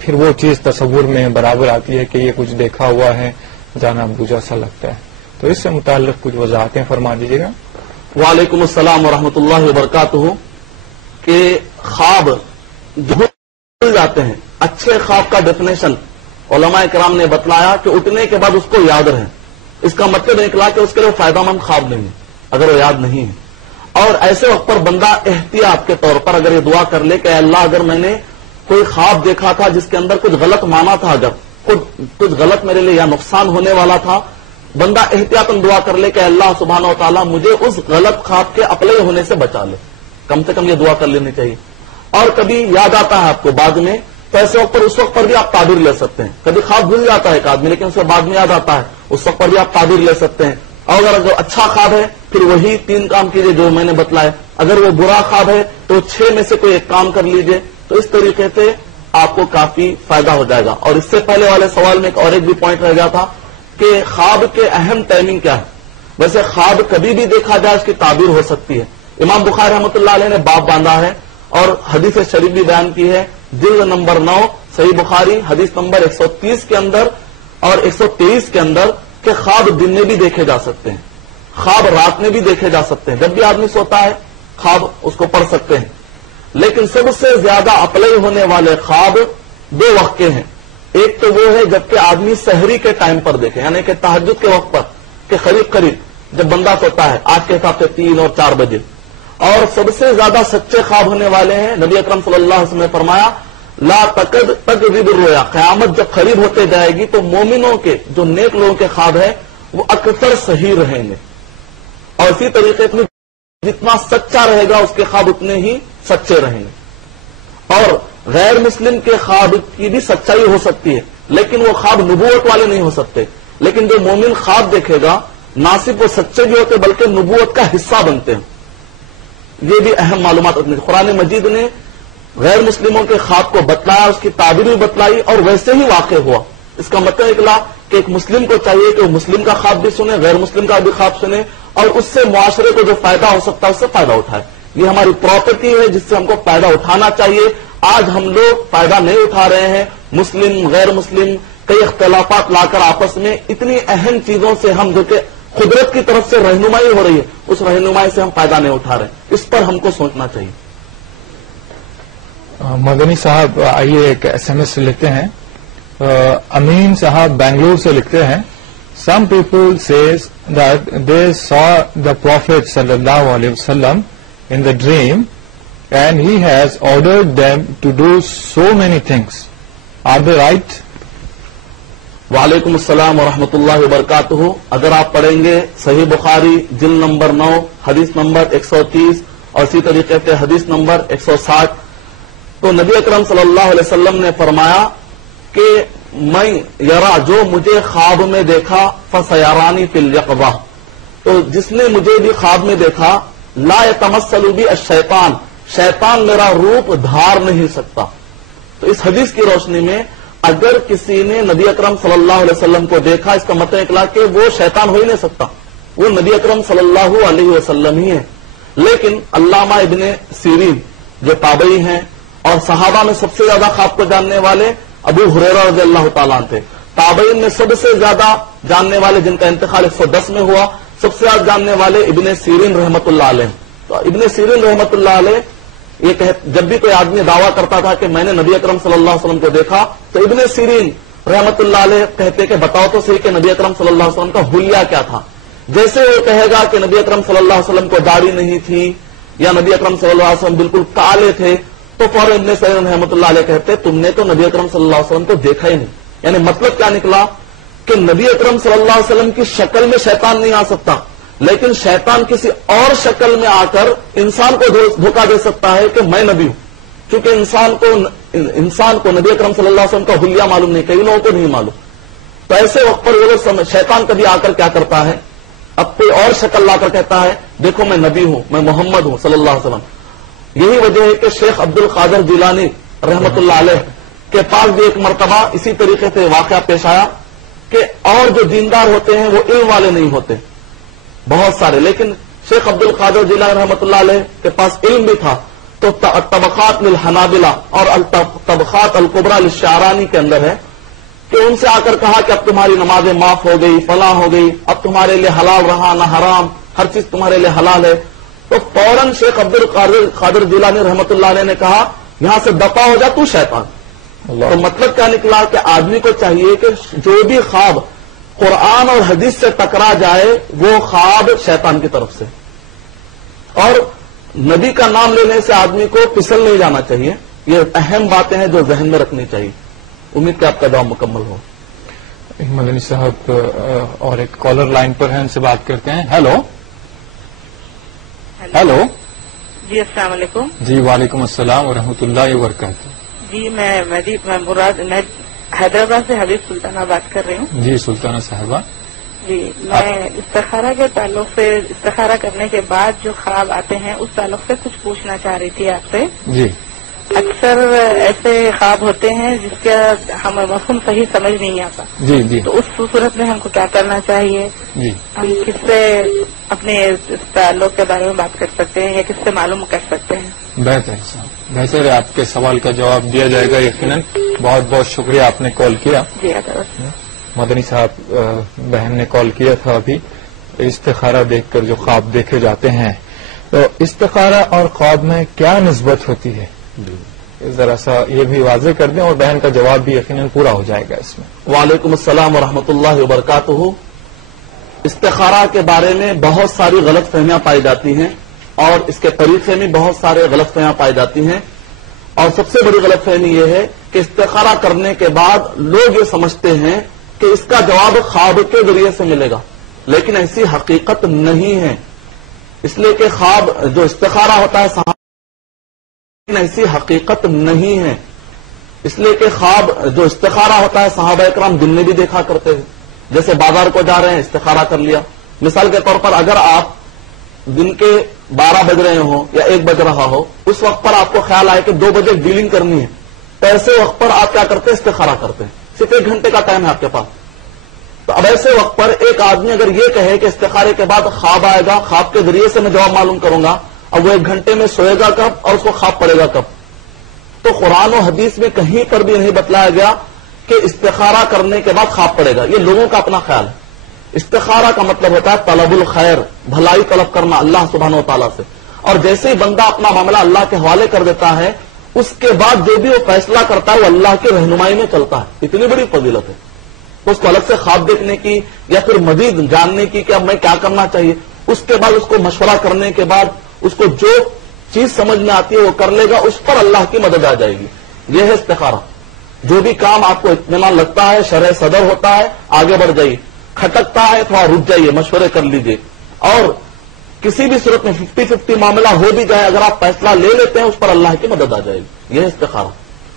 پھر وہ چیز تصور میں برابر آتی ہے کہ یہ کچھ دیکھا ہوا ہے, جانا بوجھا سا لگتا ہے. تو اس سے متعلق کچھ وضاحتیں فرما دیجیے گا. وعلیکم السلام ورحمۃ اللہ وبرکاتہ. کہ خواب جو بھول جاتے ہیں، اچھے خواب کا ڈیفینیشن علماء کرام نے بتلایا کہ اٹھنے کے بعد اس کو یاد رہے. اس کا مطلب نکلا کہ اس کے لیے فائدہ مند خواب نہیں ہے اگر وہ یاد نہیں ہے. اور ایسے وقت پر بندہ احتیاط کے طور پر اگر یہ دعا کر لے کہ اے اللہ اگر میں نے کوئی خواب دیکھا تھا جس کے اندر کچھ غلط مانا تھا، اگر کچھ غلط میرے لیے یا نقصان ہونے والا تھا، بندہ احتیاطاً دعا کر لے کہ اللہ سبحانہ و تعالیٰ مجھے اس غلط خواب کے اپلائی ہونے سے بچا لے. کم سے کم یہ دعا کر لینی چاہیے. اور کبھی یاد آتا ہے آپ کو بعد میں، تو ایسے وقت پر اس وقت پر بھی آپ تعبیر لے سکتے ہیں. کبھی خواب بھول جاتا ہے ایک آدمی لیکن اسے بعد میں یاد آتا ہے، اس وقت پر بھی آپ تعبیر لے سکتے ہیں. اور اگر جو اچھا خواب ہے پھر وہی 3 کام کیجئے جو میں نے بتلائے. اگر وہ برا خواب ہے تو 6 میں سے کوئی ایک کام کر لیجئے. تو اس طریقے سے آپ کو کافی فائدہ ہو جائے گا. اور اس سے پہلے والے سوال میں ایک بھی پوائنٹ رہ گیا تھا کہ خواب کے اہم ٹائمنگ کیا ہے. ویسے خواب کبھی بھی دیکھا جائے اس کی تعبیر ہو سکتی ہے. امام بخاری رحمۃ اللہ علیہ نے باب باندھا ہے اور حدیث شریف بھی بیان کی ہے، جلد نمبر 9 صحیح بخاری حدیث نمبر 130 کے اندر اور 123 کے اندر، کہ خواب دن میں بھی دیکھے جا سکتے ہیں، خواب رات میں بھی دیکھے جا سکتے ہیں. جب بھی آدمی سوتا ہے خواب اس کو پڑھ سکتے ہیں. لیکن سب سے زیادہ اپلائی ہونے والے خواب 2 وقت کے ہیں. ایک تو وہ ہے جبکہ آدمی سحری کے ٹائم پر دیکھے، یعنی کہ تہجد کے وقت پر، کہ قریب جب بندہ سوتا ہے آج کے حساب سے 3 اور 4 بجے. اور سب سے زیادہ سچے خواب ہونے والے ہیں، نبی اکرم صلی اللہ علیہ وسلم نے فرمایا لا تکذب الرؤیا، قیامت جب قریب ہوتے جائے گی تو مومنوں کے جو نیک لوگوں کے خواب ہیں وہ اکثر صحیح رہیں گے. اور اسی طریقے سے جتنا سچا رہے گا اس کے خواب اتنے ہی سچے رہیں گے. اور غیر مسلم کے خواب کی بھی سچائی ہو سکتی ہے لیکن وہ خواب نبوت والے نہیں ہو سکتے. لیکن جو مومن خواب دیکھے گا نہ صرف وہ سچے بھی ہوتے بلکہ نبوت کا حصہ بنتے ہیں. یہ بھی اہم معلومات اپنی. قرآن مجید نے غیر مسلموں کے خواب کو بتلایا، اس کی تعبیر بھی بتلائی اور ویسے ہی واقع ہوا. اس کا مطلب نکلا کہ ایک مسلم کو چاہیے کہ وہ مسلم کا خواب بھی سنے، غیر مسلم کا بھی خواب سنے اور اس سے معاشرے کو جو فائدہ ہو سکتا ہے اس سے فائدہ اٹھائے. یہ ہماری پراپرٹی ہے جس سے ہم کو فائدہ اٹھانا چاہیے. آج ہم لوگ فائدہ نہیں اٹھا رہے ہیں. مسلم غیر مسلم کئی اختلافات لا کر آپس میں اتنی اہم چیزوں سے ہم جو کہ قدرت کی طرف سے رہنمائی ہو رہی ہے اس رہنمائی سے ہم فائدہ نہیں اٹھا رہے. اس پر ہم کو سوچنا چاہیے. مدنی صاحب آئیے ایک SMS لکھتے ہیں. امین صاحب بنگلور سے لکھتے ہیں Some people says that they saw the Prophet sallallahu alaihi wasallam in the dream and he has ordered them to do so many things. Are they right? وعلیکم السلام ورحمۃ اللہ وبرکاتہ. اگر آپ پڑھیں گے صحیح بخاری جلد نمبر 9 حدیث نمبر 130 اور اسی طریقے سے حدیث نمبر 160 تو نبی اکرم صلی اللہ علیہ وسلم نے فرمایا کہ میں یرا جو مجھے خواب میں دیکھا فسیرانی فی الیقظہ، تو جس نے مجھے بھی خواب میں دیکھا لا یتمثل بی الشیطان، شیطان میرا روپ دھار نہیں سکتا. تو اس حدیث کی روشنی میں اگر کسی نے نبی اکرم صلی اللہ علیہ وسلم کو دیکھا اس کا مطلب نکلا کہ وہ شیطان ہو ہی نہیں سکتا، وہ نبی اکرم صلی اللہ علیہ وسلم ہی ہے. لیکن علامہ ابن سیرین جو تابعی ہیں اور صحابہ میں سب سے زیادہ خواب کو جاننے والے ابو ہریرہ رضی اللہ تعالیٰ عنہ تھے. تابعین میں سب سے زیادہ جاننے والے جن کا انتقال 110 میں ہوا، سب سے زیادہ جاننے والے ابن سیرین رحمۃ اللہ علیہ. تو ابن سیرین رحمۃ اللہ علیہ یہ جب بھی کوئی آدمی دعویٰ کرتا تھا کہ میں نے نبی اکرم صلی اللہ علیہ وسلم کو دیکھا تو ابن سیرین رحمۃ اللہ علیہ کہتے کہ بتاؤ تو صحیح کہ نبی اکرم صلی اللہ علیہ وسلم کا حلیہ کیا تھا. جیسے وہ کہے گا کہ نبی اکرم صلی اللہ علیہ وسلم کو داڑھی نہیں تھی یا نبی اکرم صلی اللہ علیہ وسلم بالکل کالے تھے تو فوراً ابن سیرین رحمۃ اللہ علیہ کہتے تم نے تو نبی اکرم صلی اللہ علیہ وسلم کو دیکھا ہی نہیں. یعنی مطلب کیا نکلا کہ نبی اکرم صلی اللہ علیہ وسلم کی شکل میں شیطان نہیں آ سکتا لیکن شیطان کسی اور شکل میں آ کر انسان کو دھوکہ دے سکتا ہے کہ میں نبی ہوں. کیونکہ انسان کو نبی اکرم صلی اللہ علیہ وسلم کا حلیہ معلوم نہیں، کئی لوگوں کو نہیں معلوم. تو ایسے وقت پر وہ شیطان کبھی آ کر کیا کرتا ہے اب کوئی اور شکل لا کر کہتا ہے دیکھو میں نبی ہوں، میں محمد ہوں صلی اللہ علیہ وسلم. یہی وجہ ہے کہ شیخ عبد القادر جیلانی رحمۃ اللہ علیہ کے پاس بھی ایک مرتبہ اسی طریقے سے واقعہ پیش آیا کہ اور جو دیندار ہوتے ہیں وہ علم والے نہیں ہوتے بہت سارے، لیکن شیخ عبد القادر جیلانی رحمۃ اللہ علیہ کے پاس علم بھی تھا. تو طبقات للحنابلہ اور طبقات الکبریٰ للشعرانی کے اندر ہے کہ ان سے آ کر کہا کہ اب تمہاری نمازیں معاف ہو گئی، فلاں ہو گئی، اب تمہارے لیے حلال رہا نہ حرام، ہر چیز تمہارے لیے حلال ہے، تو فوراً شیخ عبد القادر جیلانی رحمۃ اللہ علیہ نے کہا یہاں سے دفع ہو جا تو شیطان۔ تو مطلب کیا نکلا کہ آدمی کو چاہیے کہ جو بھی خواب قرآن اور حدیث سے ٹکرا جائے وہ خواب شیطان کی طرف سے، اور نبی کا نام لینے سے آدمی کو پھسل نہیں جانا چاہیے۔ یہ اہم باتیں ہیں جو ذہن میں رکھنی چاہیے۔ امید کہ آپ کا جواب مکمل ہو۔ مدنی صاحب اور ایک کالر لائن پر ہیں، ان سے بات کرتے ہیں۔ ہیلو ہیلو جی السلام علیکم۔ جی وعلیکم السلام ورحمۃ اللہ وبرکاتہ۔ جی میں حیدرآباد سے حبیب سلطانہ بات کر رہی ہوں۔ جی سلطانہ صاحبہ، جی میں استخارہ کے تعلق سے، استخارہ کرنے کے بعد جو خواب آتے ہیں اس تعلق سے کچھ پوچھنا چاہ رہی تھی آپ سے۔ جی اکثر ایسے خواب ہوتے ہیں جس کا ہمیں مفہوم صحیح سمجھ نہیں آتا، جی جی تو اس صورت میں ہم کو کیا کرنا چاہیے؟ جی ہم کس سے اپنے اس تعلق کے بارے میں بات کر سکتے ہیں یا کس سے معلوم کر سکتے ہیں؟ بہتر صاحب، بہتر ہے، آپ کے سوال کا جواب دیا جائے گا یقیناً۔ بہت بہت شکریہ، آپ نے کال کیا۔ جی حضرت۔ مدنی صاحب بہن نے کال کیا تھا ابھی، استخارہ دیکھ کر جو خواب دیکھے جاتے ہیں، تو استخارہ اور خواب میں کیا نسبت ہوتی ہے؟ ذرا سا یہ بھی واضح کر دیں، اور بہن کا جواب بھی یقیناً پورا ہو جائے گا اس میں۔ وعلیکم السلام ورحمۃ اللہ وبرکاتہ۔ استخارہ کے بارے میں بہت ساری غلط فہمیاں پائی جاتی ہیں، اور اس کے طریقے میں بہت سارے غلط فہمیاں پائی جاتی ہیں، اور سب سے بڑی غلط فہمی یہ ہے کہ استخارہ کرنے کے بعد لوگ یہ سمجھتے ہیں کہ اس کا جواب خواب کے ذریعے سے ملے گا، لیکن ایسی حقیقت نہیں ہے۔ اس لیے کہ خواب جو استخارہ ہوتا ہے ایسی حقیقت نہیں ہے، اس لیے کہ خواب جو استخارہ ہوتا ہے صحابہ کرام دن میں بھی دیکھا کرتے ہیں۔ جیسے بازار کو جا رہے ہیں، استخارہ کر لیا۔ مثال کے طور پر اگر آپ دن کے 12 بج رہے ہوں یا 1 بج رہا ہو، اس وقت پر آپ کو خیال آئے کہ 2 بجے ڈیلنگ کرنی ہے، تو ایسے وقت پر آپ کیا کرتے ہیں؟ استخارہ کرتے ہیں۔ صرف 1 گھنٹے کا ٹائم ہے آپ کے پاس، تو اب ایسے وقت پر ایک آدمی اگر یہ کہے کہ استخارے کے بعد خواب آئے گا، خواب کے ذریعے سے میں جواب معلوم کروں گا، اب وہ 1 گھنٹے میں سوئے گا کب اور اس کو خواب پڑے گا کب؟ تو قرآن و حدیث میں کہیں پر بھی نہیں بتلایا گیا کہ استخارہ کرنے کے بعد خواب پڑے گا۔ یہ لوگوں کا اپنا خیال ہے۔ استخارہ کا مطلب ہوتا ہے طلب الخیر، بھلائی طلب کرنا اللہ سبحانہ و تعالیٰ سے، اور جیسے ہی بندہ اپنا معاملہ اللہ کے حوالے کر دیتا ہے، اس کے بعد جو بھی وہ فیصلہ کرتا ہے وہ اللہ کی رہنمائی میں چلتا ہے۔ اتنی بڑی فضیلت ہے اس کو الگ سے خواب دیکھنے کی یا پھر مزید جاننے کی کہ اب میں کیا کرنا چاہیے۔ اس کے بعد اس کو مشورہ کرنے کے بعد اس کو جو چیز سمجھ میں آتی ہے وہ کر لے گا، اس پر اللہ کی مدد آ جائے گی۔ یہ ہے استخارہ۔ جو بھی کام آپ کو اطمینان لگتا ہے، شرح صدر ہوتا ہے، آگے بڑھ جائیے، کھٹکتا ہے تھوڑا رک جائیے، مشورے کر لیجئے، اور کسی بھی صورت میں 50-50 معاملہ ہو بھی جائے، اگر آپ فیصلہ لے لیتے ہیں اس پر اللہ کی مدد آ جائے گی۔ یہ ہے استخارہ۔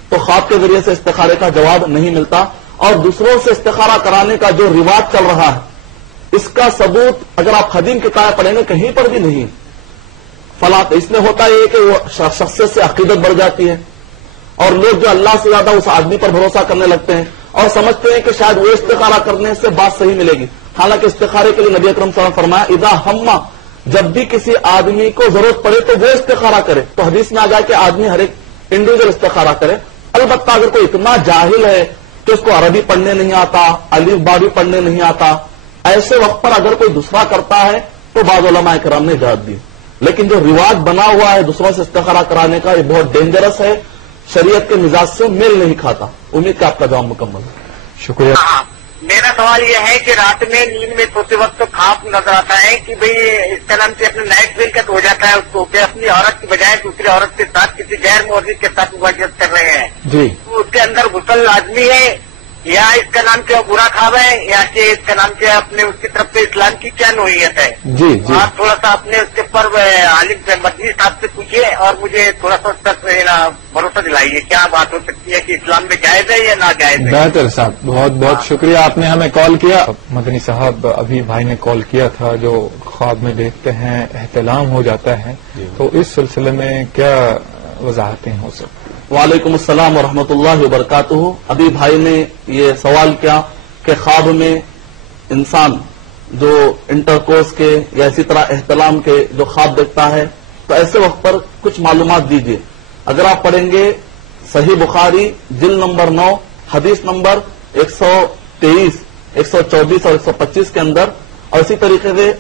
تو خواب کے ذریعے سے استخارے کا جواب نہیں ملتا، اور دوسروں سے استخارہ کرانے کا جو رواج چل رہا ہے اس کا ثبوت اگر آپ قدیم کتابیں پڑھیں گے کہیں پر بھی نہیں۔ فلاں اس میں ہوتا ہے کہ وہ شخصیت سے عقیدت بڑھ جاتی ہے، اور لوگ جو اللہ سے زیادہ اس آدمی پر بھروسہ کرنے لگتے ہیں اور سمجھتے ہیں کہ شاید وہ استخارہ کرنے سے بات صحیح ملے گی۔ حالانکہ استخارے کے لیے نبی اکرم صلی اللہ علیہ وسلم فرمایا اذا ہما، جب بھی کسی آدمی کو ضرورت پڑے تو وہ استخارہ کرے۔ تو حدیث میں آ جائے کہ آدمی ہر ایک انڈیویجل استخارہ کرے۔ البتہ اگر کوئی اتنا جاہل ہے کہ اس کو عربی پڑھنے نہیں آتا، الف با بھی پڑھنے نہیں آتا، ایسے وقت پر اگر کوئی دوسرا کرتا ہے تو بعض علماء کرام نے اجازت دی۔ لیکن جو رواج بنا ہوا ہے دوسروں سے استخارہ کرانے کا، یہ بہت ڈینجرس ہے، شریعت کے مزاج سے میل نہیں کھاتا۔ امید کہ آپ کا جواب مکمل ہے۔ شکریہ۔ میرا سوال یہ ہے کہ رات میں نیند میں سوتے وقت تو خواب نظر آتا ہے کہ بھئی اس کا نام سے اپنے نائٹ ویل کا ہو جاتا ہے اس کو کہ اپنی عورت کی بجائے دوسری عورت کے ساتھ کسی غیر مورد کے ساتھ مواجہت کر رہے ہیں، جی تو اس کے اندر غسل لازمی ہے یا اس کا نام کیا برا خواب ہے، یا کہ اس کا نام کیا اپنے اس کی طرف سے اسلام کی کیا نوعیت ہے؟ جی جی آپ تھوڑا سا اپنے اس کے پر عالم مدنی صاحب سے پوچھیے اور مجھے تھوڑا سا اس تک بھروسہ دلائیے کیا بات ہو سکتی ہے کہ اسلام میں جائز ہے یا ناجائز ہے؟ بہتر صاحب، بہت بہت شکریہ، آپ نے ہمیں کال کیا۔ مدنی صاحب ابھی بھائی نے کال کیا تھا، جو خواب میں دیکھتے ہیں احتلام ہو جاتا ہے، تو اس سلسلے میں کیا وضاحتیں ہو سکتی؟ وعلیکم السلام ورحمۃ اللہ وبرکاتہ۔ ابھی بھائی نے یہ سوال کیا کہ خواب میں انسان جو انٹرکورس کے یا اسی طرح احتلام کے جو خواب دیکھتا ہے، تو ایسے وقت پر کچھ معلومات دیجیے۔ اگر آپ پڑھیں گے صحیح بخاری جلد نمبر 9 حدیث نمبر 123, 124 اور 125 کے اندر، اور اسی طریقے سے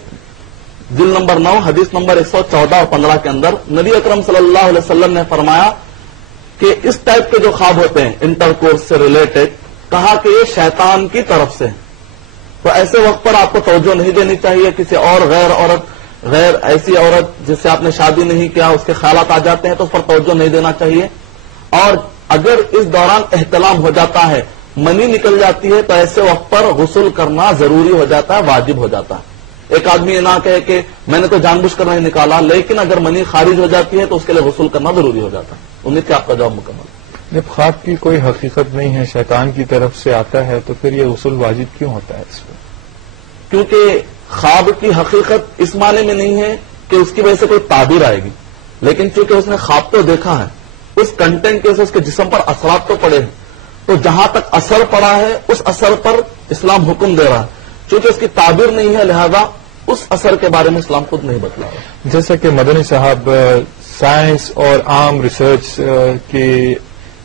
جلد نمبر 9 حدیث نمبر 114 اور 15 کے اندر نبی اکرم صلی اللہ علیہ وسلم نے فرمایا کہ اس ٹائپ کے جو خواب ہوتے ہیں انٹر کورس سے ریلیٹڈ، کہا کہ یہ شیطان کی طرف سے. تو ایسے وقت پر آپ کو توجہ نہیں دینی چاہیے. کسی اور غیر ایسی عورت جس سے آپ نے شادی نہیں کیا اس کے خیالات آ جاتے ہیں تو اس پر توجہ نہیں دینا چاہیے. اور اگر اس دوران احتلام ہو جاتا ہے، منی نکل جاتی ہے، تو ایسے وقت پر غسل کرنا ضروری ہو جاتا ہے، واجب ہو جاتا ہے. ایک آدمی یہ نہ کہے کہ میں نے تو جان بوجھ کر نہیں نکالا، لیکن اگر منی خارج ہو جاتی ہے تو اس کے لیے غسل کرنا ضروری ہو جاتا ہے. امید کہ آپ کا جواب مکمل. جب خواب کی کوئی حقیقت نہیں ہے، شیطان کی طرف سے آتا ہے، تو پھر یہ غسل واجب کیوں ہوتا ہے اس میں؟ کیونکہ خواب کی حقیقت اس معنی میں نہیں ہے کہ اس کی وجہ سے کوئی تعبیر آئے گی، لیکن چونکہ اس نے خواب تو دیکھا ہے، اس کنٹینٹ کے سے اس کے جسم پر اثرات تو پڑے ہیں، تو جہاں تک اثر پڑا ہے اس اثر پر اسلام حکم دے رہا ہے. چونکہ اس کی تعبیر نہیں ہے، لہذا اس اثر کے بارے میں اسلام خود نہیں بتلا رہا. جیسا کہ مدنی صاحب سائنس اور عام ریسرچ کی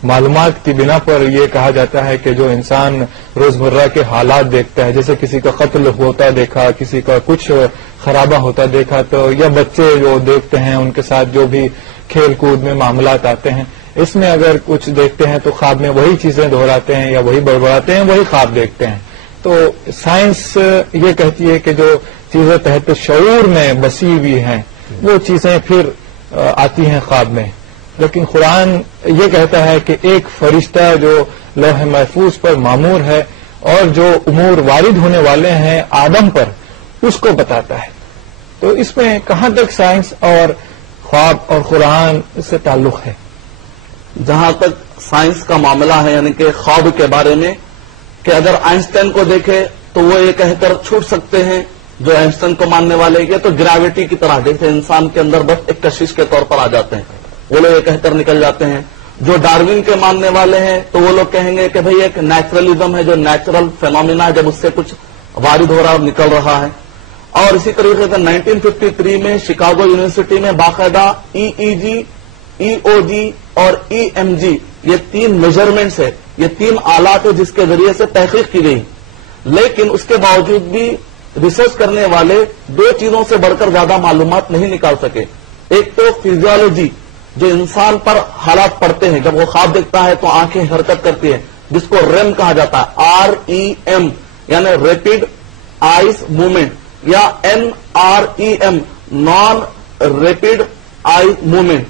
معلومات کی بنا پر یہ کہا جاتا ہے کہ جو انسان روزمرہ کے حالات دیکھتا ہے، جیسے کسی کا قتل ہوتا دیکھا، کسی کا کچھ خرابہ ہوتا دیکھا، تو یا بچے جو دیکھتے ہیں ان کے ساتھ جو بھی کھیل کود میں معاملات آتے ہیں، اس میں اگر کچھ دیکھتے ہیں تو خواب میں وہی چیزیں دہراتے ہیں یا وہی بڑبڑاتے ہیں، وہی خواب دیکھتے ہیں. تو سائنس یہ کہتی ہے کہ جو چیزیں تحت شعور میں بسی ہوئی ہیں وہ چیزیں پھر آتی ہیں خواب میں. لیکن قرآن یہ کہتا ہے کہ ایک فرشتہ جو لوح محفوظ پر مامور ہے اور جو امور وارد ہونے والے ہیں آدم پر، اس کو بتاتا ہے. تو اس میں کہاں تک سائنس اور خواب اور قرآن سے تعلق ہے؟ جہاں تک سائنس کا معاملہ ہے، یعنی کہ خواب کے بارے میں، کہ اگر آئنسٹائن کو دیکھے تو وہ یہ کہہ کر چھوٹ سکتے ہیں جو آئنسٹائن کو ماننے والے، یہ تو گریوٹی کی طرح جیسے انسان کے اندر بس ایک کشش کے طور پر آ جاتے ہیں، وہ لوگ یہ کہہ کر نکل جاتے ہیں. جو ڈاروین کے ماننے والے ہیں تو وہ لوگ کہیں گے کہ بھئی ایک نیچرلزم ہے، جو نیچرل فینومینا ہے، جب اس سے کچھ وارد ہو رہا ہے نکل رہا ہے. اور اسی طریقے سے 1953 میں شکاگو یونیورسٹی میں باقاعدہ EEG، EOG اور EMG یہ 3 میجرمنٹس ہے، یہ 3 آلات ہے جس کے ذریعے سے تحقیق کی گئی. لیکن اس کے باوجود بھی ریسرچ کرنے والے 2 چیزوں سے بڑھ کر زیادہ معلومات نہیں نکال سکے. ایک تو فزیولوجی، جو انسان پر حالات پڑتے ہیں، جب وہ خواب دیکھتا ہے تو آنکھیں حرکت کرتی ہیں، جس کو REM کہا جاتا ہے، REM یعنی ریپڈ آئز موومنٹ، یا NREM naan rapid eyes movement.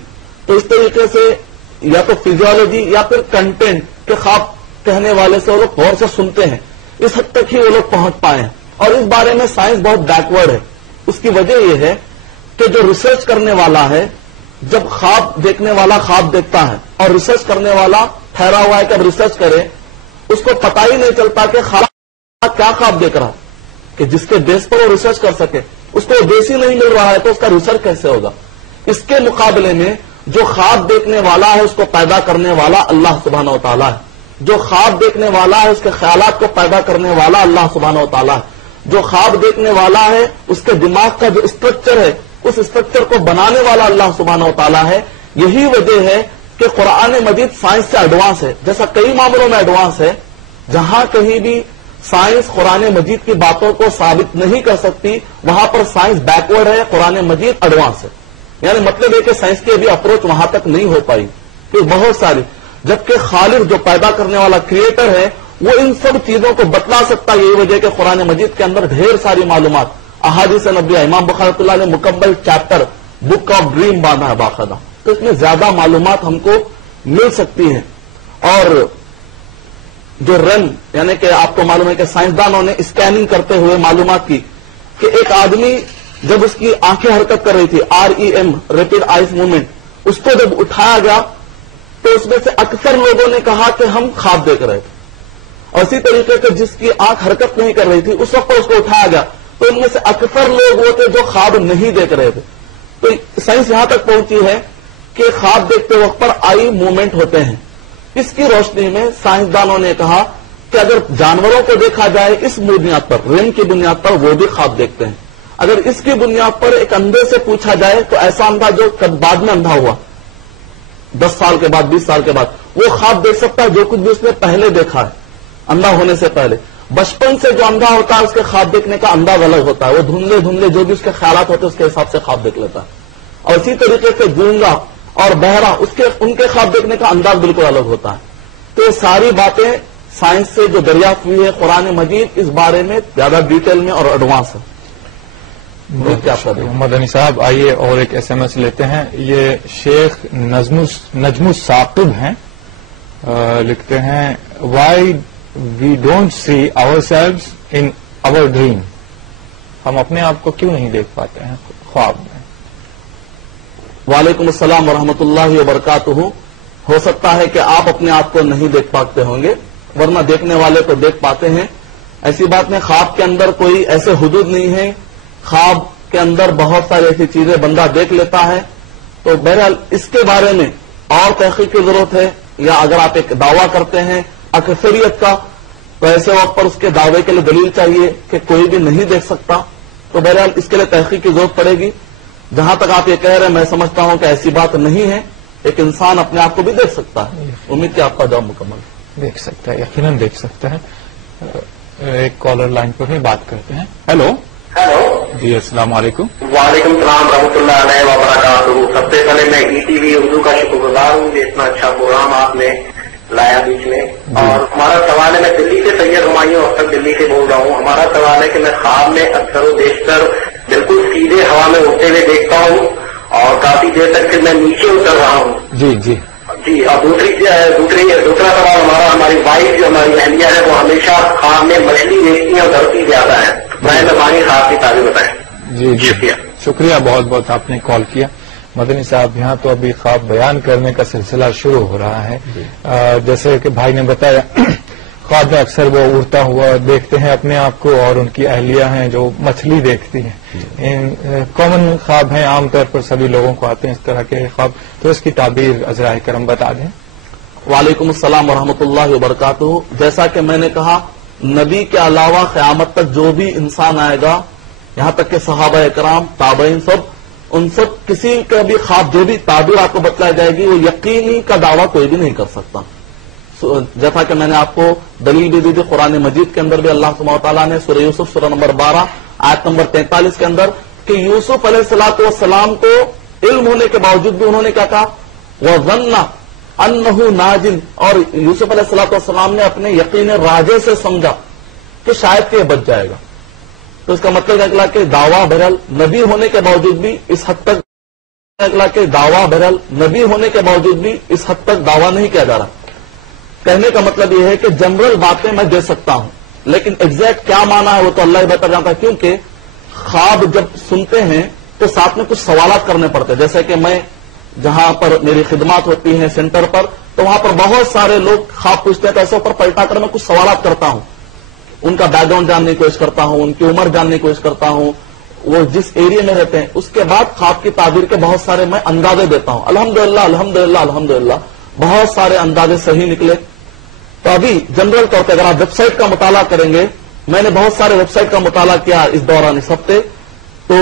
تو اس طریقے سے یا تو فزیولوجی یا پھر کنٹینٹ کے خواب کہنے والے سے وہ لوگ غور سے سنتے ہیں، اس حد تک ہی وہ لوگ پہنچ پائے ہیں. اور اس بارے میں سائنس بہت بیکورڈ ہے. اس کی وجہ یہ ہے کہ جو ریسرچ کرنے والا ہے، جب خواب دیکھنے والا خواب دیکھتا ہے اور ریسرچ کرنے والا ٹھہرا ہوا ہے کہ اب ریسرچ کرے، اس کو پتہ ہی نہیں چلتا کہ خواب کیا خواب دیکھ رہا، کہ جس کے بیس پر وہ ریسرچ کر سکے. اس کو بیس ہی نہیں مل رہا ہے تو اس کا ریسرچ کیسے ہوگا؟ اس کے مقابلے میں جو خواب دیکھنے والا ہے اس کو پیدا کرنے والا اللہ سبحانہ و تعالیٰ ہے. جو خواب دیکھنے والا ہے اس کے خیالات کو پیدا کرنے والا اللہ سبحانہ و تعالیٰ ہے. جو خواب دیکھنے والا ہے اس کے دماغ کا جو اسٹرکچر ہے اس اسٹرکچر کو بنانے والا اللہ سبحانہ و تعالیٰ ہے. یہی وجہ ہے کہ قرآن مجید سائنس سے ایڈوانس ہے. جیسا کئی معاملوں میں ایڈوانس ہے، جہاں کہیں بھی سائنس قرآن مجید کی باتوں کو ثابت نہیں کر سکتی، وہاں پر سائنس بیکورڈ ہے، قرآن مجید ایڈوانس ہے. یعنی مطلب ہے کہ سائنس کی ابھی اپروچ وہاں تک نہیں ہو پائی کہ بہت ساری، جبکہ خالق جو پیدا کرنے والا کریٹر ہے وہ ان سب چیزوں کو بتلا سکتا ہے. یہی وجہ کہ قرآن مجید کے اندر ڈھیر ساری معلومات، احادیث نبویہ، امام بخاری رحمۃ اللہ نے مکمل چیپٹر بک آف ڈریم باندھا ہے باقاعدہ، تو اس میں زیادہ معلومات ہم کو مل سکتی ہیں. اور جو REM یعنی کہ آپ کو معلوم ہے کہ سائنسدانوں نے اسکیننگ کرتے ہوئے معلومات کی کہ ایک آدمی جب اس کی آنکھیں حرکت کر رہی تھی، REM ریپڈ آئز موومنٹ، اس کو جب اٹھایا گیا تو اس میں سے اکثر لوگوں نے کہا کہ ہم خواب دیکھ رہے تھے. اور اسی طریقے سے جس کی آنکھ حرکت نہیں کر رہی تھی اس وقت اس کو اٹھایا گیا تو ان میں سے اکثر لوگ وہ تھے جو خواب نہیں دیکھ رہے تھے. تو سائنس یہاں تک پہنچی ہے کہ خواب دیکھتے وقت پر آئی موومنٹ ہوتے ہیں. اس کی روشنی میں سائنسدانوں نے کہا کہ اگر جانوروں کو دیکھا جائے اس بنیاد پر، REM کی بنیاد پر، وہ بھی خواب دیکھتے ہیں. اگر اس کی بنیاد پر ایک اندھے سے پوچھا جائے تو ایسا اندھا جو بعد میں اندھا ہوا 10 سال کے بعد 20 سال کے بعد، وہ خواب دیکھ سکتا ہے جو کچھ بھی اس نے پہلے دیکھا ہے. اندھا ہونے سے پہلے. بچپن سے جو اندھا ہوتا ہے اس کے خواب دیکھنے کا انداز الگ ہوتا ہے. وہ دھندلے دھندلے جو بھی اس کے خیالات ہوتے ہیں اس کے حساب سے خواب دیکھ لیتا ہے. اور اسی طریقے سے گونگا اور بہرا ان کے خواب دیکھنے کا انداز بالکل الگ ہوتا ہے. تو یہ ساری باتیں سائنس سے جو دریافت ہوئی ہے قرآن مجید اس بارے میں زیادہ ڈیٹیل میں اور ایڈوانس ہے. مدنی صاحب آئیے اور ایک ایس ایم ایس لیتے ہیں. یہ شیخ نجم الثاقب ہیں, لکھتے ہیں why we don't see ourselves in our dream. ہم اپنے آپ کو کیوں نہیں دیکھ پاتے ہیں خواب میں؟ وعلیکم السلام ورحمۃ اللہ وبرکاتہ. ہو سکتا ہے کہ آپ اپنے آپ کو نہیں دیکھ پاتے ہوں گے, ورنہ دیکھنے والے تو دیکھ پاتے ہیں. ایسی بات نہیں, خواب کے اندر کوئی ایسے حدود نہیں ہے. خواب کے اندر بہت ساری ایسی چیزیں بندہ دیکھ لیتا ہے. تو بہرحال اس کے بارے میں اور تحقیق کی ضرورت ہے, یا اگر آپ ایک دعویٰ کرتے ہیں اکثریت کا تو ایسے وقت پر اس کے دعوے کے لیے دلیل چاہیے کہ کوئی بھی نہیں دیکھ سکتا. تو بہرحال اس کے لیے تحقیق کی ضرورت پڑے گی. جہاں تک آپ یہ کہہ رہے ہیں میں سمجھتا ہوں کہ ایسی بات نہیں ہے. ایک انسان اپنے آپ کو بھی دیکھ سکتا ہے. امید کہ آپ کا جواب مکمل دیکھ سکتا ہے, یقیناً دیکھ سکتا ہے. ایک کالر لائن پر ہی بات کرتے ہیں. ہیلو جی, السلام علیکم. وعلیکم السلام ورحمۃ اللہ علیہ وبرکاتہ. سب سے پہلے میں ای ٹی وی اردو کا شکر گزار ہوں کہ اتنا اچھا پروگرام آپ نے لایا بیچ میں. اور ہمارا سوال ہے, میں دلی سے سید ہمایوں اختر دلی سے بول رہا ہوں. ہمارا سوال ہے کہ میں خواب میں اکثر و بیشتر بالکل سیدھے ہوا میں اڑتے ہوئے دیکھتا ہوں اور کافی دیر تک پھر میں نیچے اتر رہا ہوں. جی جی جی. اور دوسرا سوال ہماری وائف جو ہماری اہلیہ ہے وہ ہمیشہ خواب میں مچھلی دیکھتی ہیں اور ڈرتی زیادہ ہے. مہربانی خواب کی تعبیر بتائیں. جی جی شکریہ بہت بہت آپ نے کال کیا. مدنی صاحب یہاں تو ابھی خواب بیان کرنے کا سلسلہ شروع ہو رہا ہے. جیسے کہ بھائی نے بتایا خواب میں اکثر وہ اڑتا ہوا دیکھتے ہیں اپنے آپ کو, اور ان کی اہلیہ ہیں جو مچھلی دیکھتی ہیں. کامن خواب ہیں, عام طور پر سبھی لوگوں کو آتے ہیں اس طرح کے خواب. تو اس کی تعبیر عذرائے کرم بتا دیں. وعلیکم السلام ورحمۃ اللہ وبرکاتہ. جیسا کہ میں نے کہا نبی کے علاوہ قیامت تک جو بھی انسان آئے گا, یہاں تک کہ صحابہ کرام تابعین ان سب کسی کا بھی خواب جو بھی تعبیر آپ کو بتلائی جائے گی وہ یقینی کا دعویٰ کوئی بھی نہیں کر سکتا. جیسا کہ میں نے آپ کو دلیل بھی دی تھی قرآن مجید کے اندر بھی اللہ سبحانہ و تعالیٰ نے سورہ یوسف سورہ نمبر 12 آیت نمبر 43 کے اندر کہ یوسف علیہ الصلوۃ والسلام کو علم ہونے کے باوجود بھی انہوں نے کیا کہا, وَظَنَّ أَنَّهُ نَاجٍ. اور یوسف علیہ الصلوۃ والسلام نے اپنے یقین راجے سے سمجھا کہ شاید کہ یہ بچ جائے گا. تو اس کا مطلب نکلا کہ دعویٰ بہرحال نبی ہونے کے باوجود بھی اس حد تک دعویٰ نہیں کیا جا رہا. کہنے کا مطلب یہ ہے کہ جنرل باتیں میں دے سکتا ہوں, لیکن ایگزیکٹ کیا مانا ہے وہ تو اللہ ہی بہتر جانتا ہے. کیونکہ خواب جب سنتے ہیں تو ساتھ میں کچھ سوالات کرنے پڑتے ہیں. جیسے کہ میں جہاں پر میری خدمات ہوتی ہیں سینٹر پر, تو وہاں پر بہت سارے لوگ خواب پوچھتے ہیں, تو ایسے اوپر پلٹا کر میں کچھ سوالات کرتا ہوں. ان کا بیک گراؤنڈ جاننے کی کوشش کرتا ہوں, ان کی عمر جاننے کی کوشش کرتا ہوں, وہ جس ایریا میں رہتے ہیں. اس کے بعد خواب کی تعبیر کے بہت سارے میں اندازے دیتا ہوں. الحمدللہ بہت سارے اندازے صحیح نکلے. تو ابھی جنرل طور پہ اگر آپ ویب سائٹ کا مطالعہ کریں گے, میں نے بہت سارے ویب سائٹ کا مطالعہ کیا اس دوران اس ہفتے. تو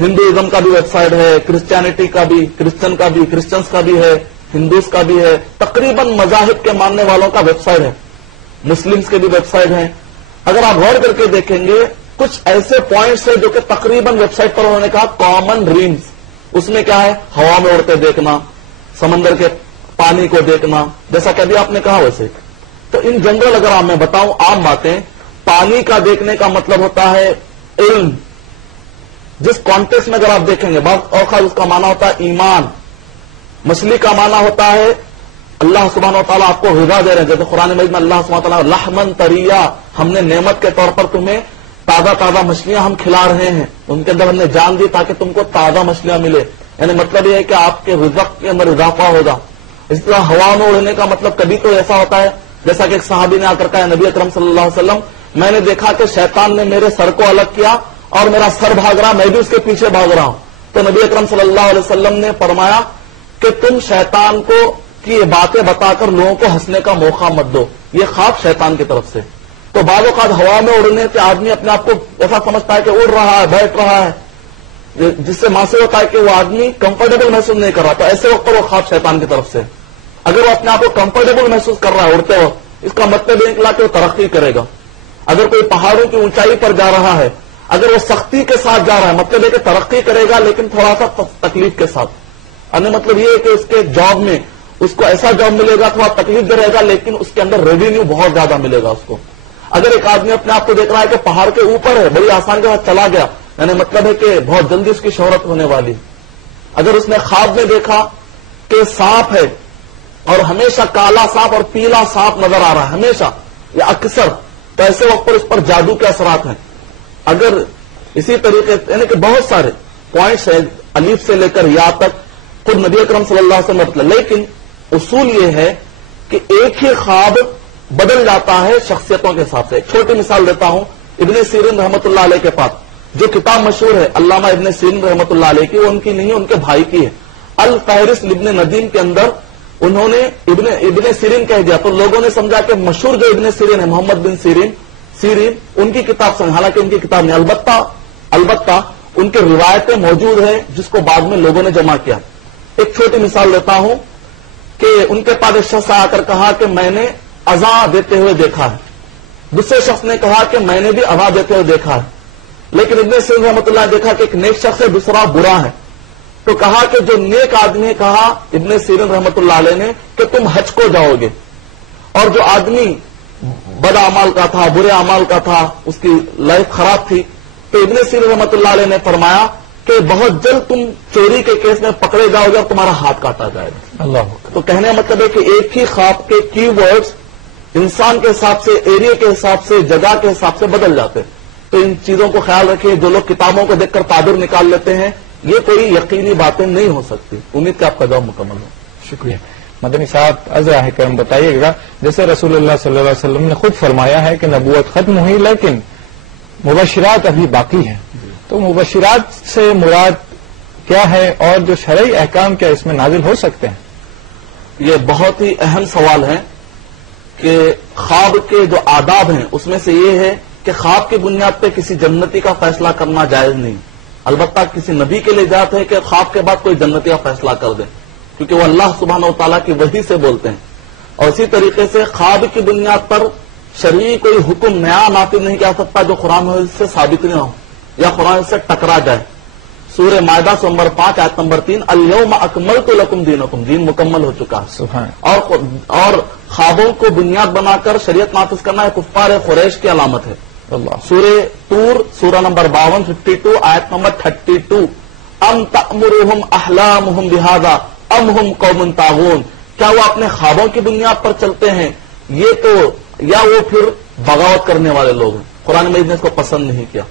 ہندوازم کا بھی ویب سائٹ ہے, کرسچینٹی کا بھی, کرسچن کا بھی, کرسچنس کا بھی ہے, ہندوز کا بھی ہے, تقریباً مذاہب کے ماننے والوں کا ویب سائٹ ہے, مسلمس کے بھی ویب سائٹ ہیں. اگر آپ غور کر کے دیکھیں گے کچھ ایسے پوائنٹس ہیں جو کہ تقریباً ویب سائٹ پر انہوں نے کہا کامن ڈریمز. اس میں کیا ہے, ہوا میں اڑتے دیکھنا, سمندر کے پانی کو دیکھنا, جیسا کہ ابھی آپ نے کہا ویسے. تو ان جنرل اگر آپ میں بتاؤں عام باتیں, پانی کا دیکھنے کا مطلب ہوتا ہے علم. جس کانٹیکسٹ میں اگر آپ دیکھیں گے بعض اوقات اس کا معنی ہوتا ہے ایمان. مچھلی کا معنی ہوتا ہے اللہ سبحانہ و تعالیٰ آپ کو غذا دے رہے ہیں. جیسے قرآن مجید میں اللہ سبحانہ و تعالیٰ لحمن طریا, ہم نے نعمت کے طور پر تمہیں تازہ مچھلیاں ہم کھلا رہے ہیں, ان کے اندر ہم نے جان دی تاکہ تم کو تازہ مچھلیاں ملے. یعنی مطلب یہ ہے کہ آپ کے رزق کے اندر اضافہ ہوگا. اس طرح ہوا میں اڑنے کا مطلب کبھی تو ایسا ہوتا ہے جیسا کہ ایک صحابی نے آ کر کہا, نبی اکرم صلی اللہ علیہ وسلم میں نے دیکھا کہ شیطان نے میرے سر کو الگ کیا اور میرا سر بھاگ رہا, میں بھی اس کے پیچھے بھاگ رہا ہوں. تو نبی اکرم صلی اللہ علیہ وسلم نے فرمایا کہ تم شیطان کو کی یہ باتیں بتا کر لوگوں کو ہنسنے کا موقع مت دو, یہ خواب شیطان کی طرف سے. تو بعض اوقات ہوا میں اڑنے سے آدمی اپنے آپ کو ایسا سمجھتا ہے کہ اڑ رہا ہے, بیٹھ رہا ہے, جس سے محسوس ہوتا ہے کہ وہ آدمی کمفرٹیبل محسوس نہیں کر رہا. تو ایسے وقت پر وہ خواب شیطان کی طرف سے. اگر وہ اپنے آپ کو کمفرٹیبل محسوس کر رہا ہے اڑتے وقت, اس کا مطلب یہ نکلا کہ وہ ترقی کرے گا. اگر کوئی پہاڑوں کی اونچائی پر جا رہا ہے، اگر وہ سختی کے ساتھ جا رہا ہے، مطلب ہے کہ ترقی کرے گا لیکن تھوڑا سا تکلیف کے ساتھ. یعنی مطلب یہ ہے کہ اس کے جاب میں اس کو ایسا جاب ملے گا، تھوڑا تکلیف دے رہے گا لیکن اس کے اندر ریونیو بہت زیادہ ملے گا اس کو. اگر ایک آدمی اپنے آپ کو دیکھ رہا ہے کہ پہاڑ کے اوپر ہے، بڑی آسانی کے ساتھ چلا گیا، یعنی مطلب ہے کہ بہت جلدی اس کی شہرت ہونے والی. اگر اس نے خواب میں دیکھا کہ سانپ ہے اور ہمیشہ کالا سانپ اور پیلا سانپ نظر آ رہا ہے ہمیشہ یا اکثر، تو ایسے وقت پر اس پر جادو کے اثرات ہیں. اگر اسی طریقے یعنی کہ بہت سارے پوائنٹس ہیں الف سے لے کر یا تک خود نبی اکرم صلی اللہ علیہ وسلم. لیکن اصول یہ ہے کہ ایک ہی خواب بدل جاتا ہے شخصیتوں کے حساب سے. ایک چھوٹی مثال دیتا ہوں. ابن سیرین رحمۃ اللہ علیہ کے پاس جو کتاب مشہور ہے علامہ ابن سیرین رحمۃ اللہ علیہ کی، وہ ان کی نہیں ہے، ان کے بھائی کی ہے. الفہرست ابن ندیم کے اندر انہوں نے ابن سیرین کہہ دیا تو لوگوں نے سمجھا کہ مشہور جو ابن سیرین ہے محمد بن سیرین ان کی کتاب سمجھ، حالانکہ ان کی کتاب نہیں. البتہ ان کے روایتیں موجود ہیں جس کو بعد میں لوگوں نے جمع کیا. ایک چھوٹی مثال دیتا ہوں کہ ان کے پاس ایک شخص آ کر کہا کہ میں نے اذان دیتے ہوئے دیکھا ہے. دوسرے شخص نے کہا کہ میں نے بھی اذان دیتے ہوئے دیکھا ہے. لیکن ابن سیرین رحمۃ اللہ نے دیکھا کہ ایک نیک شخص ہے، دوسرا برا ہے. تو کہا کہ جو نیک آدمی نے کہا ابن سیرین رحمۃ اللہ علیہ نے کہ تم حج کو جاؤ گے، اور جو آدمی بد اعمال کا تھا، برے اعمال کا تھا، اس کی لائف خراب تھی، تو ابن سیرین رحمۃ اللہ علیہ نے فرمایا کہ بہت جلد تم چوری کے کیس میں پکڑے جاؤ گے اور تمہارا ہاتھ کاٹا جائے گا. اللہ. تو کہنے کا مطلب ہے کہ ایک ہی خواب کے کی ورڈز انسان کے حساب سے، ایریا کے حساب سے، جگہ کے حساب سے بدل جاتے. تو ان چیزوں کو خیال رکھیے. جو لوگ کتابوں کو دیکھ کر تعبیر نکال لیتے ہیں، یہ کوئی یقینی باتیں نہیں ہو سکتی. امید کہ آپ کا جواب مکمل ہو. شکریہ. مدنی صاحب از راہ کرم بتائیے گا، جیسے رسول اللہ صلی اللہ علیہ وسلم نے خود فرمایا ہے کہ نبوت ختم ہوئی لیکن مبشرات ابھی باقی ہیں، تو مبشرات سے مراد کیا ہے اور جو شرعی احکام کیا اس میں نازل ہو سکتے ہیں؟ یہ بہت ہی اہم سوال ہے کہ خواب کے جو آداب ہیں اس میں سے یہ ہے کہ خواب کی بنیاد پہ کسی جنتی کا فیصلہ کرنا جائز نہیں. البتہ کسی نبی کے لیے جاتے ہیں کہ خواب کے بعد کوئی جنتی کا فیصلہ کر دے، کیونکہ وہ اللہ سبحانہ و تعالیٰ کی وحی سے بولتے ہیں. اور اسی طریقے سے خواب کی بنیاد پر شرعی کوئی حکم نیا نافذ نہیں کیا سکتا جو قرآن سے ثابت نہیں ہو یا قرآن سے ٹکرا جائے. سورہ مائدہ نمبر 5 آیت نمبر 3 الیوم اکملت لکم دینکم، دین مکمل ہو چکا ہے. سبحان. اور خوابوں کو بنیاد بنا کر شریعت نافذ کرنا ہے کفار قریش کی علامت ہے. اللہ. سورہ طور سورہ نمبر 52 52 آیت نمبر 32 ام تأمرهم احلامهم بهذا ام هم قوم طاغون، کیا وہ اپنے خوابوں کی بنیاد پر چلتے ہیں یہ تو، یا وہ پھر بغاوت کرنے والے لوگ ہیں. قرآن مجید نے اس کو پسند نہیں کیا.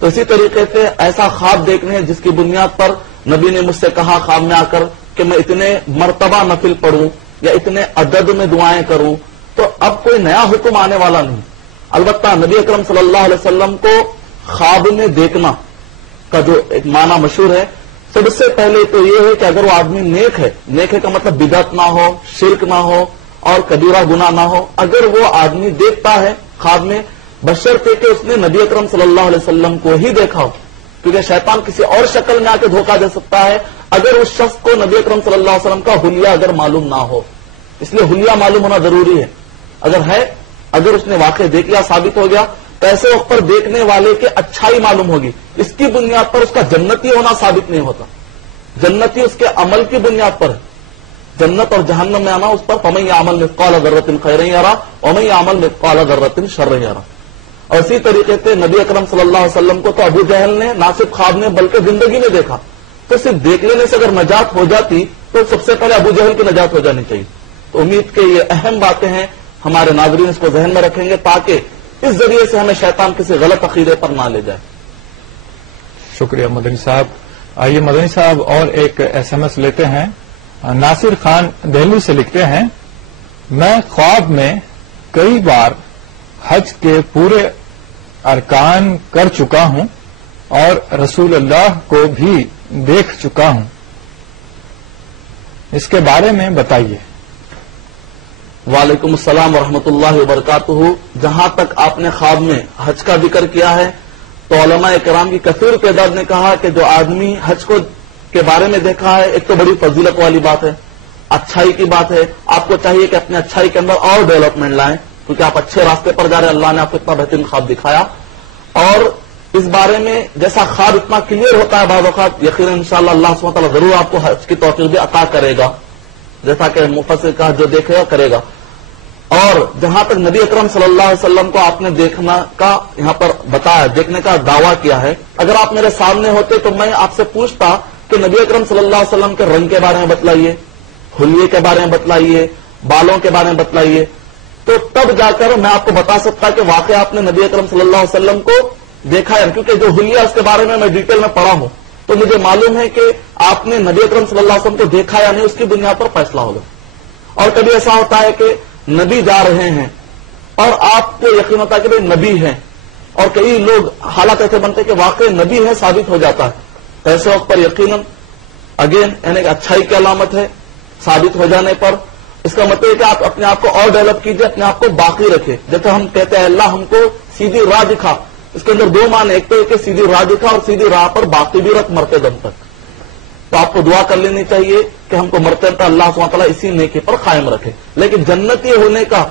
تو اسی طریقے سے ایسا خواب دیکھنے ہیں جس کی بنیاد پر نبی نے مجھ سے کہا خواب میں آ کر کہ میں اتنے مرتبہ نفل پڑھوں یا اتنے عدد میں دعائیں کروں، تو اب کوئی نیا حکم آنے والا نہیں. البتہ نبی اکرم صلی اللہ علیہ وسلم کو خواب میں دیکھنا کا جو ایک معنی مشہور ہے، سب سے پہلے تو یہ ہے کہ اگر وہ آدمی نیک ہے، نیک ہے کا مطلب بدعت نہ ہو، شرک نہ ہو اور کبیرہ گناہ نہ ہو، اگر وہ آدمی دیکھتا ہے خواب میں بشرطے کہ اس نے نبی اکرم صلی اللہ علیہ وسلم کو ہی دیکھا ہو، کیونکہ شیطان کسی اور شکل میں آ کے دھوکہ دے سکتا ہے اگر اس شخص کو نبی اکرم صلی اللہ علیہ وسلم کا حلیہ اگر معلوم نہ ہو. اس لیے حلیہ معلوم ہونا ضروری ہے. اگر اس نے واقع دیکھ لیا، ثابت ہو گیا، تو ایسے وقت پر دیکھنے والے کے اچھائی معلوم ہوگی. اس کی بنیاد پر اس کا جنتی ہونا ثابت نہیں ہوتا. جنتی اس کے عمل کی بنیاد پر ہے. جنت اور جہنم میں آنا اس پر فمن یعمل مثقال ذرۃ خیرا یرہ ومن یعمل مثقال ذرۃ شرا یرہ. اور اسی طریقے سے نبی اکرم صلی اللہ علیہ وسلم کو تو ابو جہل نے نہ صرف خواب میں بلکہ زندگی میں دیکھا. تو صرف دیکھ لینے سے اگر نجات ہو جاتی تو سب سے پہلے ابو جہل کی نجات ہو جانی چاہیے. تو امید کہ یہ اہم باتیں ہیں، ہمارے ناظرین اس کو ذہن میں رکھیں گے تاکہ اس ذریعے سے ہمیں شیطان کسی غلط عقیدے پر نہ لے جائے. شکریہ مدنی صاحب. آئیے مدنی صاحب اور ایک ایس ایم ایس لیتے ہیں. ناصر خان دہلی سے لکھتے ہیں، میں خواب میں کئی بار حج کے پورے ارکان کر چکا ہوں اور رسول اللہ کو بھی دیکھ چکا ہوں، اس کے بارے میں بتائیے. وعلیکم السلام ورحمۃ اللہ وبرکاتہ. جہاں تک آپ نے خواب میں حج کا ذکر کیا ہے تو علماء کرام کی کثیر تعداد نے کہا کہ جو آدمی حج کو کے بارے میں دیکھا ہے، ایک تو بڑی فضیلت والی بات ہے، اچھائی کی بات ہے. آپ کو چاہیے کہ اپنے اچھائی کے اندر اور ڈیولپمنٹ لائیں, کیونکہ آپ اچھے راستے پر جا رہے ہیں. اللہ نے آپ کو اتنا بہترین خواب دکھایا, اور اس بارے میں جیسا خواب اتنا کلیئر ہوتا ہے بعض اوقات, یقیناً انشاءاللہ اللہ سبحانہ تعالیٰ ضرور آپ کو حج کی توفیق بھی عطا کرے گا, جیسا کہ مفسر کا جو دیکھے گا کرے گا. اور جہاں تک نبی اکرم صلی اللہ علیہ وسلم کو آپ نے دیکھنا کا یہاں پر بتایا, دیکھنے کا دعویٰ کیا ہے, اگر آپ میرے سامنے ہوتے تو میں آپ سے پوچھتا کہ نبی اکرم صلی اللہ علیہ وسلم کے رنگ کے بارے میں بتلائیے, حلیے کے بارے میں بتلائیے, بالوں کے بارے میں بتلائیے, تو تب جا کر میں آپ کو بتا سکتا کہ واقعی آپ نے نبی اکرم صلی اللہ علیہ وسلم کو دیکھا ہے. کیونکہ جو حلیہ اس کے بارے میں ڈیٹیل میں پڑھا ہوں, تو مجھے معلوم ہے کہ آپ نے نبی اکرم صلی اللہ علیہ وسلم کو دیکھا یا نہیں, اس کی بنیاد پر فیصلہ ہوگا. اور کبھی ایسا ہوتا ہے کہ نبی جا رہے ہیں اور آپ کو یقین ہوتا ہے کہ بھائی نبی ہیں, اور کئی لوگ حالات ایسے بنتے کہ واقعی نبی ہے ثابت ہو جاتا ہے, تو ایسے وقت پر یقیناً اگین یعنی اچھائی کی علامت ہے ثابت ہو جانے پر. اس کا مطلب ہے کہ آپ اپنے آپ کو اور ڈیولپ کیجئے, اپنے آپ کو باقی رکھے. جیسے ہم کہتے ہیں اللہ ہم کو سیدھی راہ دکھا, اس کے اندر دو معنی, ایک تو ہے کہ سیدھی راہ دکھا اور سیدھی راہ پر باقی بھی رکھ مرتے دم تک. تو آپ کو دعا کر لینی چاہیے کہ ہم کو مرتے دم تک اللہ سبحانہ تعالیٰ اسی نیکی پر قائم رکھے. لیکن جنتی ہونے کا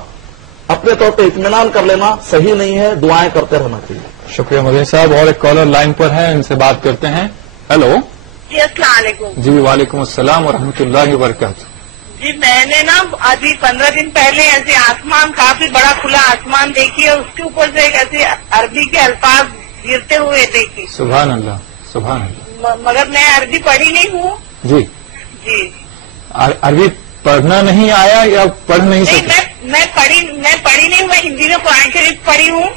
اپنے طور پہ اطمینان کر لینا صحیح نہیں ہے, دعائیں کرتے رہنا چاہیے. شکریہ مدنی صاحب. اور ایک کالر لائن پر ہے, ان سے بات کرتے ہیں. ہیلو. جی السلام علیکم. جی وعلیکم السلام ورحمۃ اللہ وبرکاتہ. جی میں نے نا ابھی 15 دن پہلے ایسے آسمان, کافی بڑا کھلا آسمان دیکھی, اور اس کے اوپر سے ایک ایسے عربی کے الفاظ گرتے ہوئے دیکھی. سبحان اللہ سبحان اللہ. مگر میں عربی پڑھی نہیں ہوں. جی جی عربی پڑھنا نہیں آیا یا پڑھ نہیں سکتے؟ میں پڑھی نہیں ہوں, میں ہندی میں قرآن شریف پڑھی ہوں.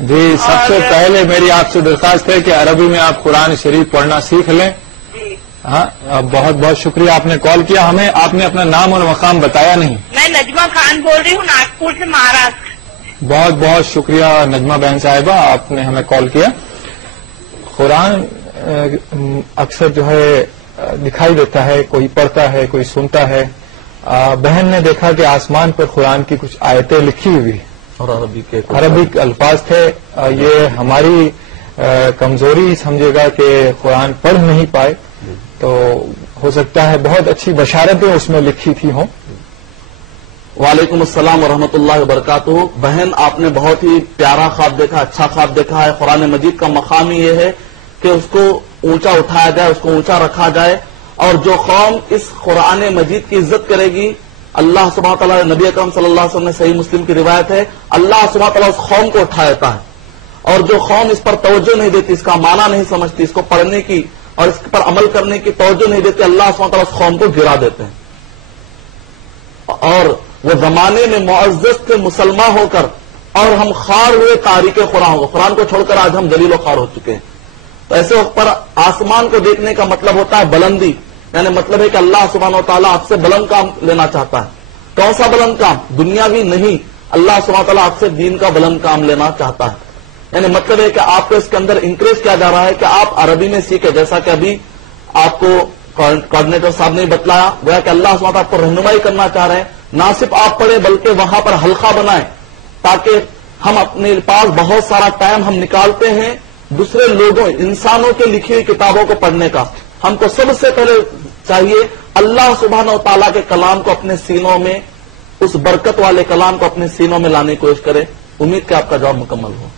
جی سب سے پہلے میری آپ سے درخواست ہے کہ عربی میں آپ قرآن شریف پڑھنا سیکھ لیں. جی ہاں, بہت بہت شکریہ آپ نے کال کیا. ہمیں آپ نے اپنا نام اور مقام بتایا نہیں. میں نجمہ خان بول رہی ہوں, ناگپور سے, مہاراشٹر. بہت بہت شکریہ نجمہ بہن صاحبہ, آپ نے ہمیں کال کیا. قرآن اکثر جو ہے دکھائی دیتا ہے, کوئی پڑھتا ہے کوئی سنتا ہے. بہن نے دیکھا کہ آسمان پر قرآن کی کچھ آیتیں لکھی ہوئی, اور عربی الفاظ تھے. یہ ہماری کمزوری سمجھے گا کہ قرآن پڑھ نہیں پائے, تو ہو سکتا ہے بہت اچھی بشارتیں اس میں لکھی تھی ہوں. وعلیکم السلام ورحمۃ اللہ وبرکاتہ. بہن آپ نے بہت ہی پیارا خواب دیکھا, اچھا خواب دیکھا ہے. قرآن مجید کا مقام یہ ہے کہ اس کو اونچا اٹھایا جائے, اس کو اونچا رکھا جائے, اور جو قوم اس قرآن مجید کی عزت کرے گی, اللہ سبحانہ تعالیٰ نبی اکرم صلی اللہ علیہ وسلم نے صحیح مسلم کی روایت ہے, اللہ سبحانہ تعالیٰ اس قوم کو اٹھا دیتا ہے. اور جو قوم اس پر توجہ نہیں دیتی, اس کا معنی نہیں سمجھتی, اس کو پڑھنے کی اور اس پر عمل کرنے کی توجہ نہیں دیتی, اللہ سبحانہ تعالیٰ اس قوم کو گرا دیتے ہیں. اور وہ زمانے میں معزز تھے مسلمان ہو کر, اور ہم خوار ہوئے تاریخ قرآن کو, قرآن کو چھوڑ کر آج ہم ذلیل و خوار ہو چکے ہیں. تو ایسے وقت پر آسمان کو دیکھنے کا مطلب ہوتا ہے بلندی, یعنی مطلب ہے کہ اللہ سبحانہ و تعالیٰ آپ سے بلند کام لینا چاہتا ہے. کون سا بلند کام؟ دنیاوی نہیں, اللہ سبحانہ و تعالیٰ آپ سے دین کا بلند کام لینا چاہتا ہے. یعنی مطلب ہے کہ آپ کو اس کے اندر انکریج کیا جا رہا ہے کہ آپ عربی میں سیکھیں, جیسا کہ ابھی آپ کو کوآرڈینیٹر صاحب نے بتلایا, گویا کہ اللہ سبحانہ و تعالیٰ آپ کو رہنمائی کرنا چاہ رہے ہیں. نہ صرف آپ پڑھیں بلکہ وہاں پر حلقہ بنائیں, تاکہ ہم اپنے پاس بہت سارا ٹائم ہم نکالتے ہیں دوسرے لوگوں انسانوں کے لکھی ہوئی کتابوں کو پڑھنے کا. ہم کو سب سے پہلے چاہیے اللہ سبحانہ و تعالیٰ کے کلام کو اپنے سینوں میں, اس برکت والے کلام کو اپنے سینوں میں لانے کی کوشش کریں. امید کہ آپ کا جواب مکمل ہو.